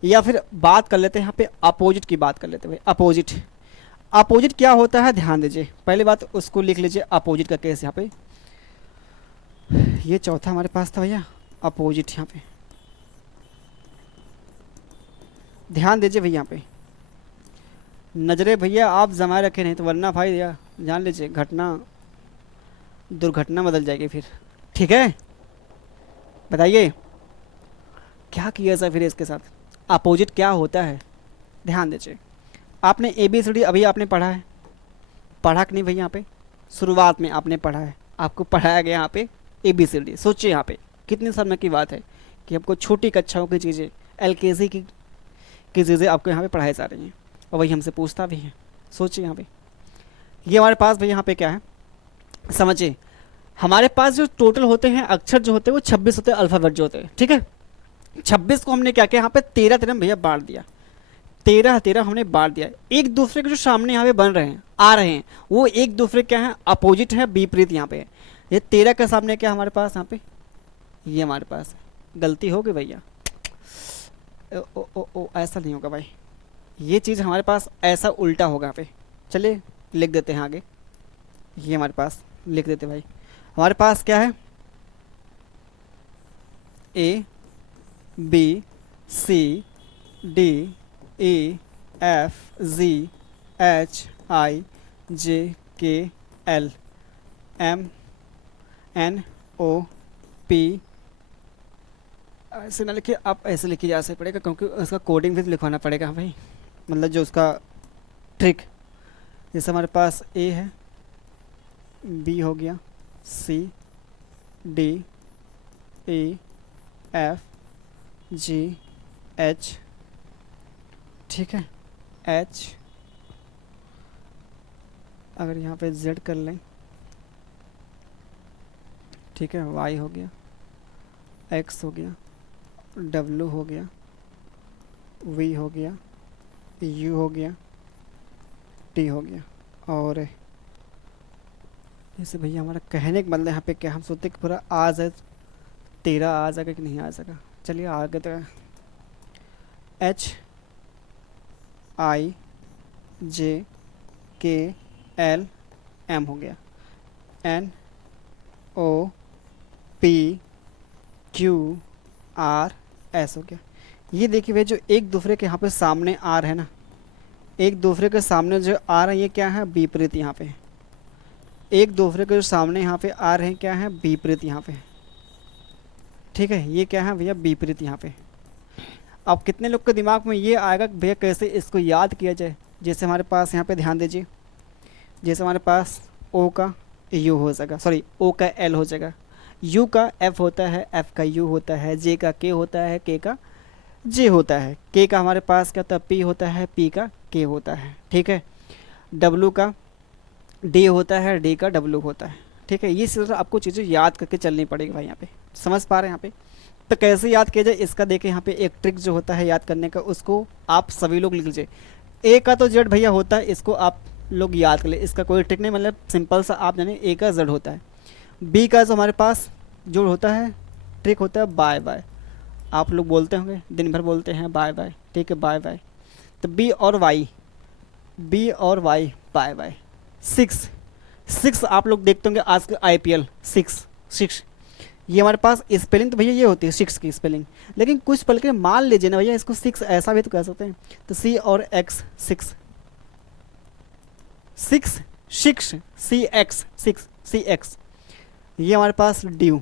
या फिर बात कर लेते हैं यहाँ पे अपोजिट की, बात कर लेते हैं भाई अपोजिट। अपोजिट क्या होता है ध्यान दीजिए, पहली बात उसको लिख लीजिए अपोजिट का केस यहाँ पे। ये चौथा हमारे पास था भैया अपोजिट, यहाँ पे ध्यान दीजिए भैया। यहाँ पे नज़रें भैया आप जमाए रखे नहीं तो वरना भाई या जान लीजिए घटना दुर्घटना बदल जाएगी फिर, ठीक है। बताइए क्या किया जाए फिर इसके साथ, अपोजिट क्या होता है ध्यान दीजिए। आपने ABCD अभी आपने पढ़ा है, पढ़ा कि नहीं भैया। यहाँ पे शुरुआत में आपने पढ़ा है, आपको पढ़ाया गया यहाँ पे ABCD। सोचिए यहाँ पे कितने समय की बात है कि आपको छोटी कक्षाओं की चीज़ें, LKG की चीज़ें आपको यहाँ पे पढ़ाई जा रही हैं और वही हमसे पूछता भी है। सोचिए यहाँ पे ये हमारे पास भाई यहाँ पे क्या है, समझिए हमारे पास जो टोटल होते हैं अक्षर जो होते हैं वो 26 होते हैं, अल्फ़ाबेट जो होते हैं, ठीक है। 26 को हमने क्या किया यहाँ पे 13 13 भैया बांट दिया, 13 13 हमने बांट दिया। एक दूसरे के जो सामने यहाँ पे बन रहे हैं, आ रहे हैं, वो एक दूसरे क्या है, अपोजिट है, विपरीत यहाँ पे है। ये 13 के सामने क्या हमारे पास यहाँ पे, ये हमारे पास है। गलती हो गई भैया, ओ ओ ओ ऐसा नहीं होगा भाई, ये चीज़ हमारे पास ऐसा उल्टा होगा यहाँ पे। चलिए लिख देते हैं आगे, ये हमारे पास लिख देते भाई। हमारे पास क्या है, ABCDEFGHIJKLMNOP। ऐसे ना लिखिए आप, ऐसे लिखी जा सकता पड़ेगा क्योंकि उसका कोडिंग भी लिखवाना पड़ेगा भाई, मतलब जो उसका ट्रिक। जैसे हमारे पास A है, B हो गया, C D E F G H, ठीक है, H। अगर यहाँ पे Z कर लें, ठीक है, Y हो गया, X हो गया, W हो गया, V हो गया, U हो गया, T हो गया। और जैसे भैया हमारा कहने का मतलब यहाँ पे क्या, हम सोचते कि पूरा आ जाए, 13 आ जाएगा कि नहीं आ जाएगा। चलिए आगे तो HIJKLM हो गया, O P Q R S हो गया। ये देखिए भैया जो एक दूसरे के यहाँ पे सामने आर है ना, एक दूसरे के सामने जो आर है ये क्या है, विपरीत यहाँ पे। एक दूसरे के जो सामने यहाँ पे आर है क्या है, विपरीत यहाँ पे। ठीक है, ये क्या है भैया, विपरीत यहाँ पे। अब कितने लोग के दिमाग में ये आएगा कि भैया कैसे इसको याद किया जाए। जैसे हमारे पास यहाँ पे ध्यान दीजिए, जैसे हमारे पास ओ का यू हो जाएगा, सॉरी ओ का एल हो जाएगा, यू का एफ होता है, एफ का यू होता है, जे का के होता है, के का जे होता है, के का हमारे पास क्या होता है, पी होता है, पी का के होता है। ठीक है, डब्लू का डी होता है, डी का डब्लू होता है। ठीक है, ये सिर्फ आपको चीज़ें याद करके चलनी पड़ेगी भाई। यहाँ पे समझ पा रहे हैं यहाँ पे। तो कैसे याद किया जाए इसका देखिए, यहाँ पे एक ट्रिक जो होता है याद करने का, उसको आप सभी लोग लिख लीजिए। ए का तो जेड भैया होता है, इसको आप लोग याद कर ले, इसका कोई ट्रिक नहीं, मतलब सिंपल सा आप जाने ए का जेड होता है। बी का जो हमारे पास जो होता है ट्रिक होता है बाय बाय, आप लोग बोलते होंगे दिन भर बोलते हैं बाय बाय। ठीक है, बाय बाय। तो बी और वाई, बी और Y bye bye. Six, six आप लोग देखते होंगे आज के आईपीएल, सिक्स सिक्स ये हमारे पास स्पेलिंग तो भैया ये होती है सिक्स की स्पेलिंग, लेकिन कुछ पल के मान लीजिए ना भैया इसको सिक्स ऐसा भी तो कह सकते हैं। तो सी और X six, six six C X six C X. ये हमारे पास ड्यू,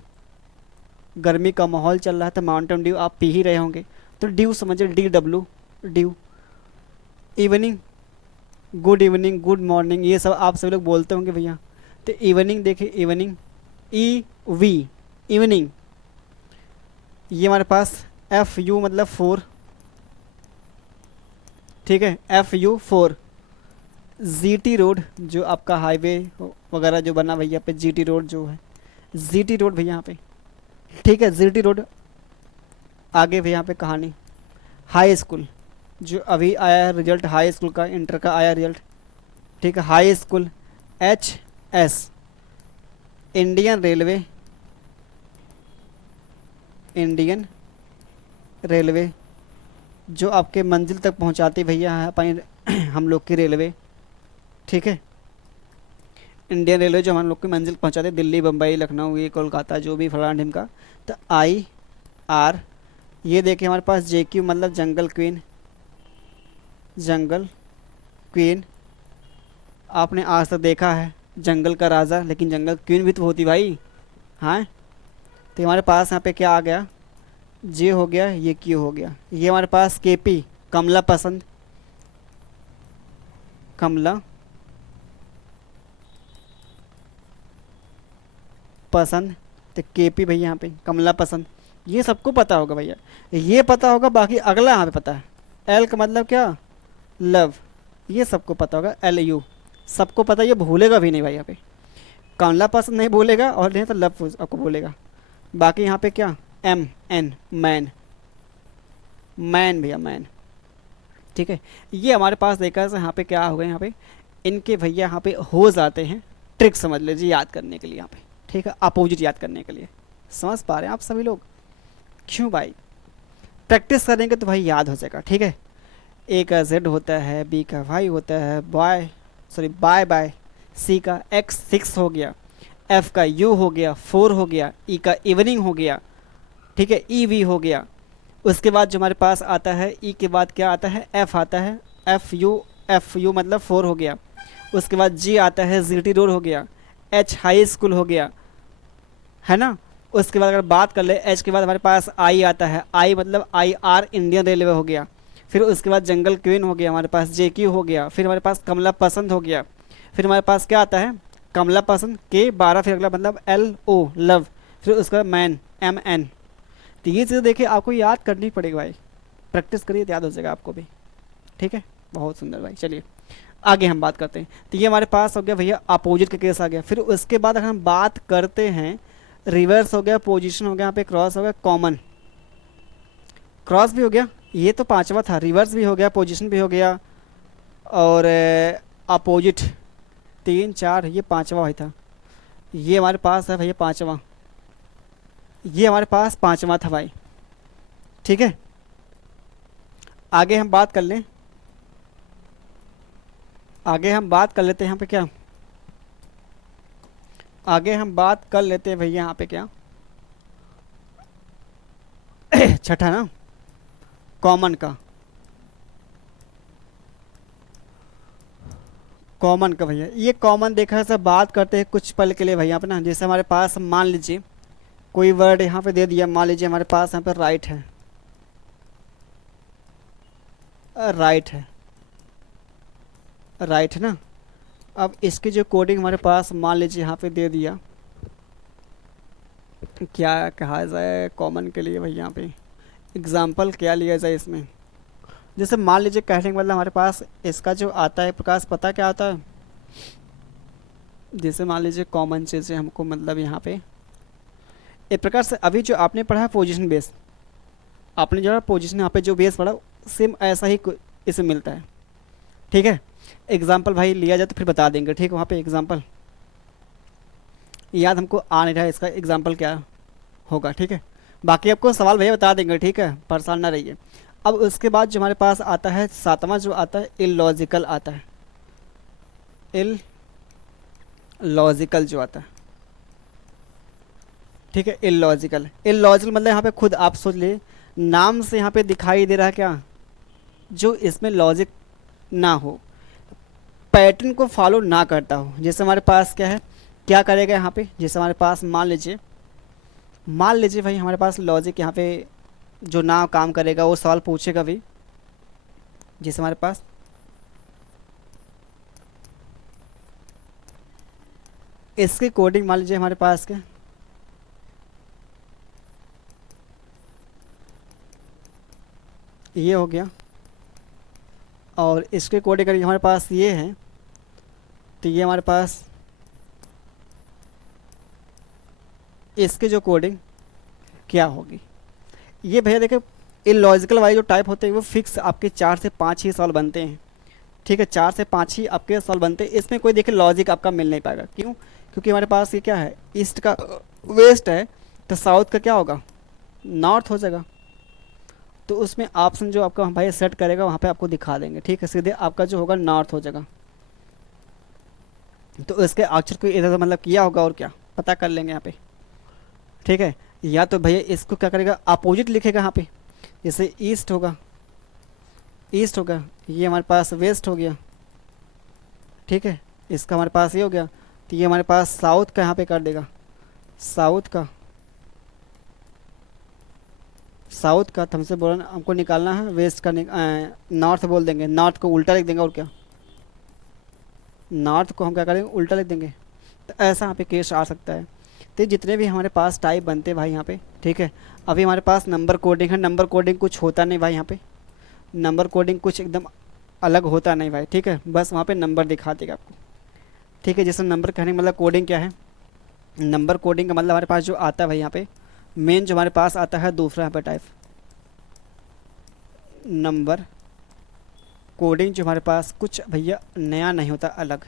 गर्मी का माहौल चल रहा है तो माउंटेन ड्यू आप पी ही रहे होंगे, तो ड्यू समझिए D W due. Evening, good evening, good morning, ये सब आप सभी लोग बोलते होंगे भैया। तो इवनिंग देखिए, इवनिंग ई वी इवनिंग। ये हमारे पास एफ यू मतलब फोर। ठीक है, F U four. GT road जो आपका हाईवे वगैरह जो बना भैया पे, जीटी रोड जो है, जीटी रोड भैया यहाँ पे। ठीक है, जीटी रोड। आगे भैया यहाँ पे कहानी, हाई स्कूल जो अभी आया है रिजल्ट, हाई स्कूल का इंटर का आया रिजल्ट। ठीक है, high school. H S Indian railway, Indian railway जो आपके मंजिल तक पहुंचाती भैया है अपनी हम लोग की रेलवे। ठीक है, इंडियन रेलवे जो हम लोग की मंजिल पहुंचाते, दिल्ली बम्बई लखनऊ ये कोलकाता जो भी फलाना ढिमका। तो आई आर, ये देखिए हमारे पास जे क्यू मतलब जंगल क्वीन, जंगल क्वीन। आपने आज तक देखा है जंगल का राजा, लेकिन जंगल क्वीन भी तो होती भाई। हाँ, तो हमारे पास यहाँ पे क्या आ गया, जे हो गया, ये क्यू हो गया। ये हमारे पास के पी कमला पसंद, कमला पसंद। तो के पी भैया यहाँ पे कमला पसंद, ये सबको पता होगा भैया, ये पता होगा। बाकी अगला यहाँ पे पता है, एल का मतलब क्या, लव, ये सबको पता होगा। एल यू सबको पता, ये भूलेगा भी नहीं भाई। यहाँ पे कमला पसंद नहीं भूलेगा, और नहीं तो लव आपको भूलेगा। बाकी यहाँ पे क्या, एम एन मैन, मैन भैया मैन। ठीक है, ये हमारे पास देखा है यहाँ पे क्या हो गया, यहाँ पे इनके भैया यहाँ पे हो जाते हैं ट्रिक, समझ लीजिए याद करने के लिए यहाँ पे। ठीक है, अपोजिट याद करने के लिए। समझ पा रहे हैं आप सभी लोग, क्यों भाई, प्रैक्टिस करेंगे तो भाई याद हो जाएगा। ठीक है, ए का जेड होता है, बी का वाई होता है, बाय सॉरी बाय बाय, सी का एक्स सिक्स हो गया, एफ का यू हो गया, फोर हो गया, ई का इवनिंग हो गया। ठीक है, ई वी हो गया। उसके बाद जो हमारे पास आता है, ई के बाद क्या आता है, एफ आता है, एफ यू मतलब फोर हो गया। उसके बाद जी आता है, जी टी रोड हो गया। एच हाई स्कूल हो गया, है ना। उसके बाद अगर बात कर ले, एच के बाद हमारे पास आई आता है, आई मतलब आई आर इंडियन रेलवे हो गया। फिर उसके बाद जंगल क्वीन हो गया हमारे पास, जे क्यू हो गया। फिर हमारे पास कमला पसंद हो गया। फिर हमारे पास क्या आता है, कमला पसंद के 12, फिर अगला मतलब एल ओ लव, फिर उसके बाद मैन एम एन। तो ये चीज़ें देखिए आपको याद करनी पड़ेगी भाई, प्रैक्टिस करिए तो याद हो जाएगा आपको भी। ठीक है, बहुत सुंदर भाई। चलिए आगे हम बात करते हैं। तो ये हमारे पास हो गया भैया अपोजिट का केस आ गया। फिर उसके बाद अगर हम बात करते हैं, रिवर्स हो गया, पोजीशन हो गया, यहाँ पे क्रॉस हो गया, कॉमन क्रॉस भी हो गया, ये तो पांचवा था। रिवर्स भी हो गया, पोजीशन भी हो गया, और अपोजिट 3 4, ये पांचवा भाई था। ये हमारे पास है भैया पांचवा, ये हमारे पास पांचवा था भाई। ठीक है, आगे हम बात कर लें, आगे हम बात कर लेते हैं यहाँ पे क्या, आगे हम बात कर लेते हैं भैया यहाँ पे क्या छठा ना, कॉमन का। कॉमन का भैया, ये कॉमन देखा से बात करते हैं कुछ पल के लिए भैया पे ना। जैसे हमारे पास मान लीजिए कोई वर्ड यहाँ पे दे दिया, मान लीजिए हमारे पास यहाँ पे राइट है, राइट है, राइट है ना। अब इसकी जो कोडिंग हमारे पास मान लीजिए यहाँ पे दे दिया, क्या कहा जाए कॉमन के लिए भैया यहाँ पे एग्जाम्पल क्या लिया जाए इसमें। जैसे मान लीजिए कहने का मतलब हमारे पास इसका जो आता है प्रकाश, पता क्या आता है। जैसे मान लीजिए कॉमन चीज़ें हमको मतलब यहाँ पे एक प्रकार से अभी जो आपने पढ़ा है पोजीशन बेस, आपने जो है पोजीशन यहाँ पे जो बेस पढ़ा सेम ऐसा ही इसे मिलता है। ठीक है, एग्जाम्पल भाई लिया जाए तो फिर बता देंगे। ठीक है, वहाँ पे एग्जाम्पल याद हमको आ नहीं रहा है, इसका एग्जाम्पल क्या होगा। ठीक है, बाकी आपको सवाल भैया बता देंगे। ठीक है, परेशान ना रहिए। अब उसके बाद जो हमारे पास आता है सातवां, जो आता है इलॉजिकल आता है। इलॉजिकल जो आता है, ठीक है, इलॉजिकल। इलॉजिकल मतलब यहाँ पे खुद आप सोच लिए, नाम से यहाँ पे दिखाई दे रहा है क्या, जो इसमें लॉजिक ना हो, पैटर्न को फॉलो ना करता हो। जैसे हमारे पास क्या है, क्या करेगा यहाँ पे, जैसे हमारे पास मान लीजिए भाई हमारे पास लॉजिक यहाँ पे जो ना काम करेगा वो सवाल पूछेगा भी। जैसे हमारे पास इसकी कोडिंग मान लीजिए हमारे पास क्या, ये हो गया, और इसके कोडिंग अगर हमारे पास ये है तो ये हमारे पास इसकी जो कोडिंग क्या होगी। ये भैया देखिए इलॉजिकल वाले जो टाइप होते हैं वो फिक्स आपके 4 से 5 ही सवाल बनते हैं। ठीक है, 4 से 5 ही आपके सवाल बनते हैं। इसमें कोई देखिए लॉजिक आपका मिल नहीं पाएगा। क्यों? क्योंकि हमारे पास ये क्या है, ईस्ट का वेस्ट है, तो साउथ का क्या होगा, नॉर्थ हो जाएगा। तो उसमें ऑप्शन जो आपका भाई सेट करेगा वहाँ पे आपको दिखा देंगे। ठीक है, सीधे आपका जो होगा नॉर्थ हो जाएगा। तो इसके अक्षर को इधर मतलब किया होगा और क्या पता कर लेंगे यहाँ पे। ठीक है, या तो भैया इसको क्या करेगा, अपोजिट लिखेगा यहाँ पे। जैसे ईस्ट होगा, ये हमारे पास वेस्ट हो गया। ठीक है, इसका हमारे पास ये हो गया, तो ये हमारे पास साउथ का यहाँ पे कर देगा, साउथ का तो हमसे बोलना हमको निकालना है, वेस्ट का नॉर्थ बोल देंगे, नॉर्थ को उल्टा लिख देंगे। और क्या, नॉर्थ को हम क्या करेंगे, उल्टा लिख देंगे। तो ऐसा यहाँ पे केस आ सकता है। तो जितने भी हमारे पास टाइप बनते हैं भाई यहाँ पे, ठीक है। अभी हमारे पास नंबर कोडिंग है, नंबर कोडिंग कुछ होता नहीं भाई यहाँ पे, नंबर कोडिंग कुछ एकदम अलग होता नहीं भाई। ठीक है, बस वहाँ पे नंबर दिखा देगा आपको। ठीक है, जैसे नंबर कहने का मतलब कोडिंग क्या है, नंबर कोडिंग का मतलब हमारे पास जो आता है भाई यहाँ पे मेन जो हमारे पास आता है दूसरा यहाँ पे टाइप नंबर कोडिंग, जो हमारे पास कुछ भैया नया नहीं होता, अलग।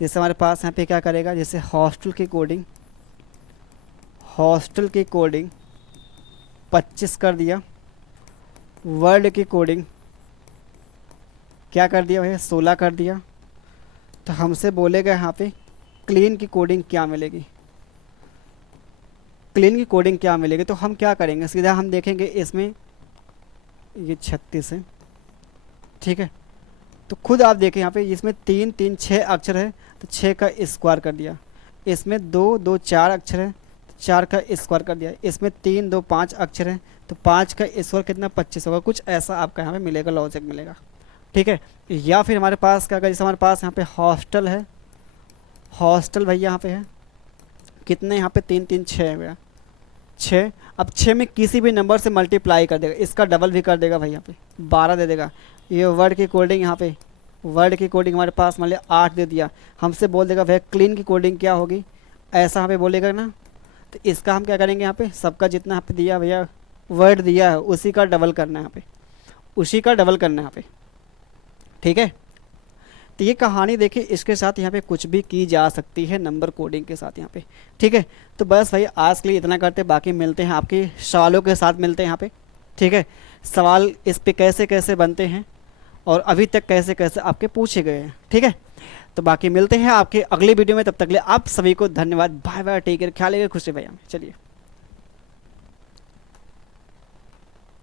जैसे हमारे पास यहाँ पे क्या करेगा, जैसे हॉस्टल की कोडिंग 25 कर दिया, वर्ड की कोडिंग क्या कर दिया भैया 16 कर दिया। तो हमसे बोलेगा यहाँ पे क्लीन की कोडिंग क्या मिलेगी, क्लीन की कोडिंग क्या मिलेगी। तो हम क्या करेंगे, सीधा हम देखेंगे इसमें ये 36 है। ठीक है, तो खुद आप देखें यहाँ पे इसमें 3 3 6 अक्षर है, तो 6 का स्क्वायर कर दिया। इसमें 2 2 4 अक्षर है, तो 4 का स्क्वायर कर दिया। इसमें 3 2 5 अक्षर है, तो 5 का स्क्वायर कितना 25 होगा। कुछ ऐसा आपका यहाँ पे मिलेगा, लॉजिक मिलेगा। ठीक है, या फिर हमारे पास क्या जैसे हमारे पास यहाँ पे हॉस्टल है, हॉस्टल भैया यहाँ पे है कितने, यहाँ पे 3 3 6 है भैया 6। अब 6 में किसी भी नंबर से मल्टीप्लाई कर देगा, इसका डबल भी कर देगा भाई, यहाँ पे 12 दे देगा। ये वर्ड की कोडिंग, यहाँ पे वर्ड की कोडिंग हमारे पास मान लिया 8 दे दिया। हमसे बोल देगा भैया क्लीन की कोडिंग क्या होगी, ऐसा यहाँ पे बोलेगा ना। तो इसका हम क्या करेंगे, यहाँ पे सबका जितना यहाँ पे दिया भैया वर्ड दिया है उसी का डबल करना है, यहाँ पे उसी का डबल करना है यहाँ पे। ठीक है, तो ये कहानी देखिए, इसके साथ यहाँ पे कुछ भी की जा सकती है नंबर कोडिंग के साथ यहाँ पे। ठीक है, तो बस भाई आज के लिए इतना करते, बाकी मिलते हैं आपके सवालों के साथ मिलते हैं यहाँ पे। ठीक है, सवाल इस पे कैसे कैसे बनते हैं और अभी तक कैसे कैसे आपके पूछे गए हैं। ठीक है, तो बाकी मिलते हैं आपके अगले वीडियो में, तब तक के लिए आप सभी को धन्यवाद। बाय बाय, टेक केयर, ख्याल रखिए, खुश रहिए भैया। चलिए।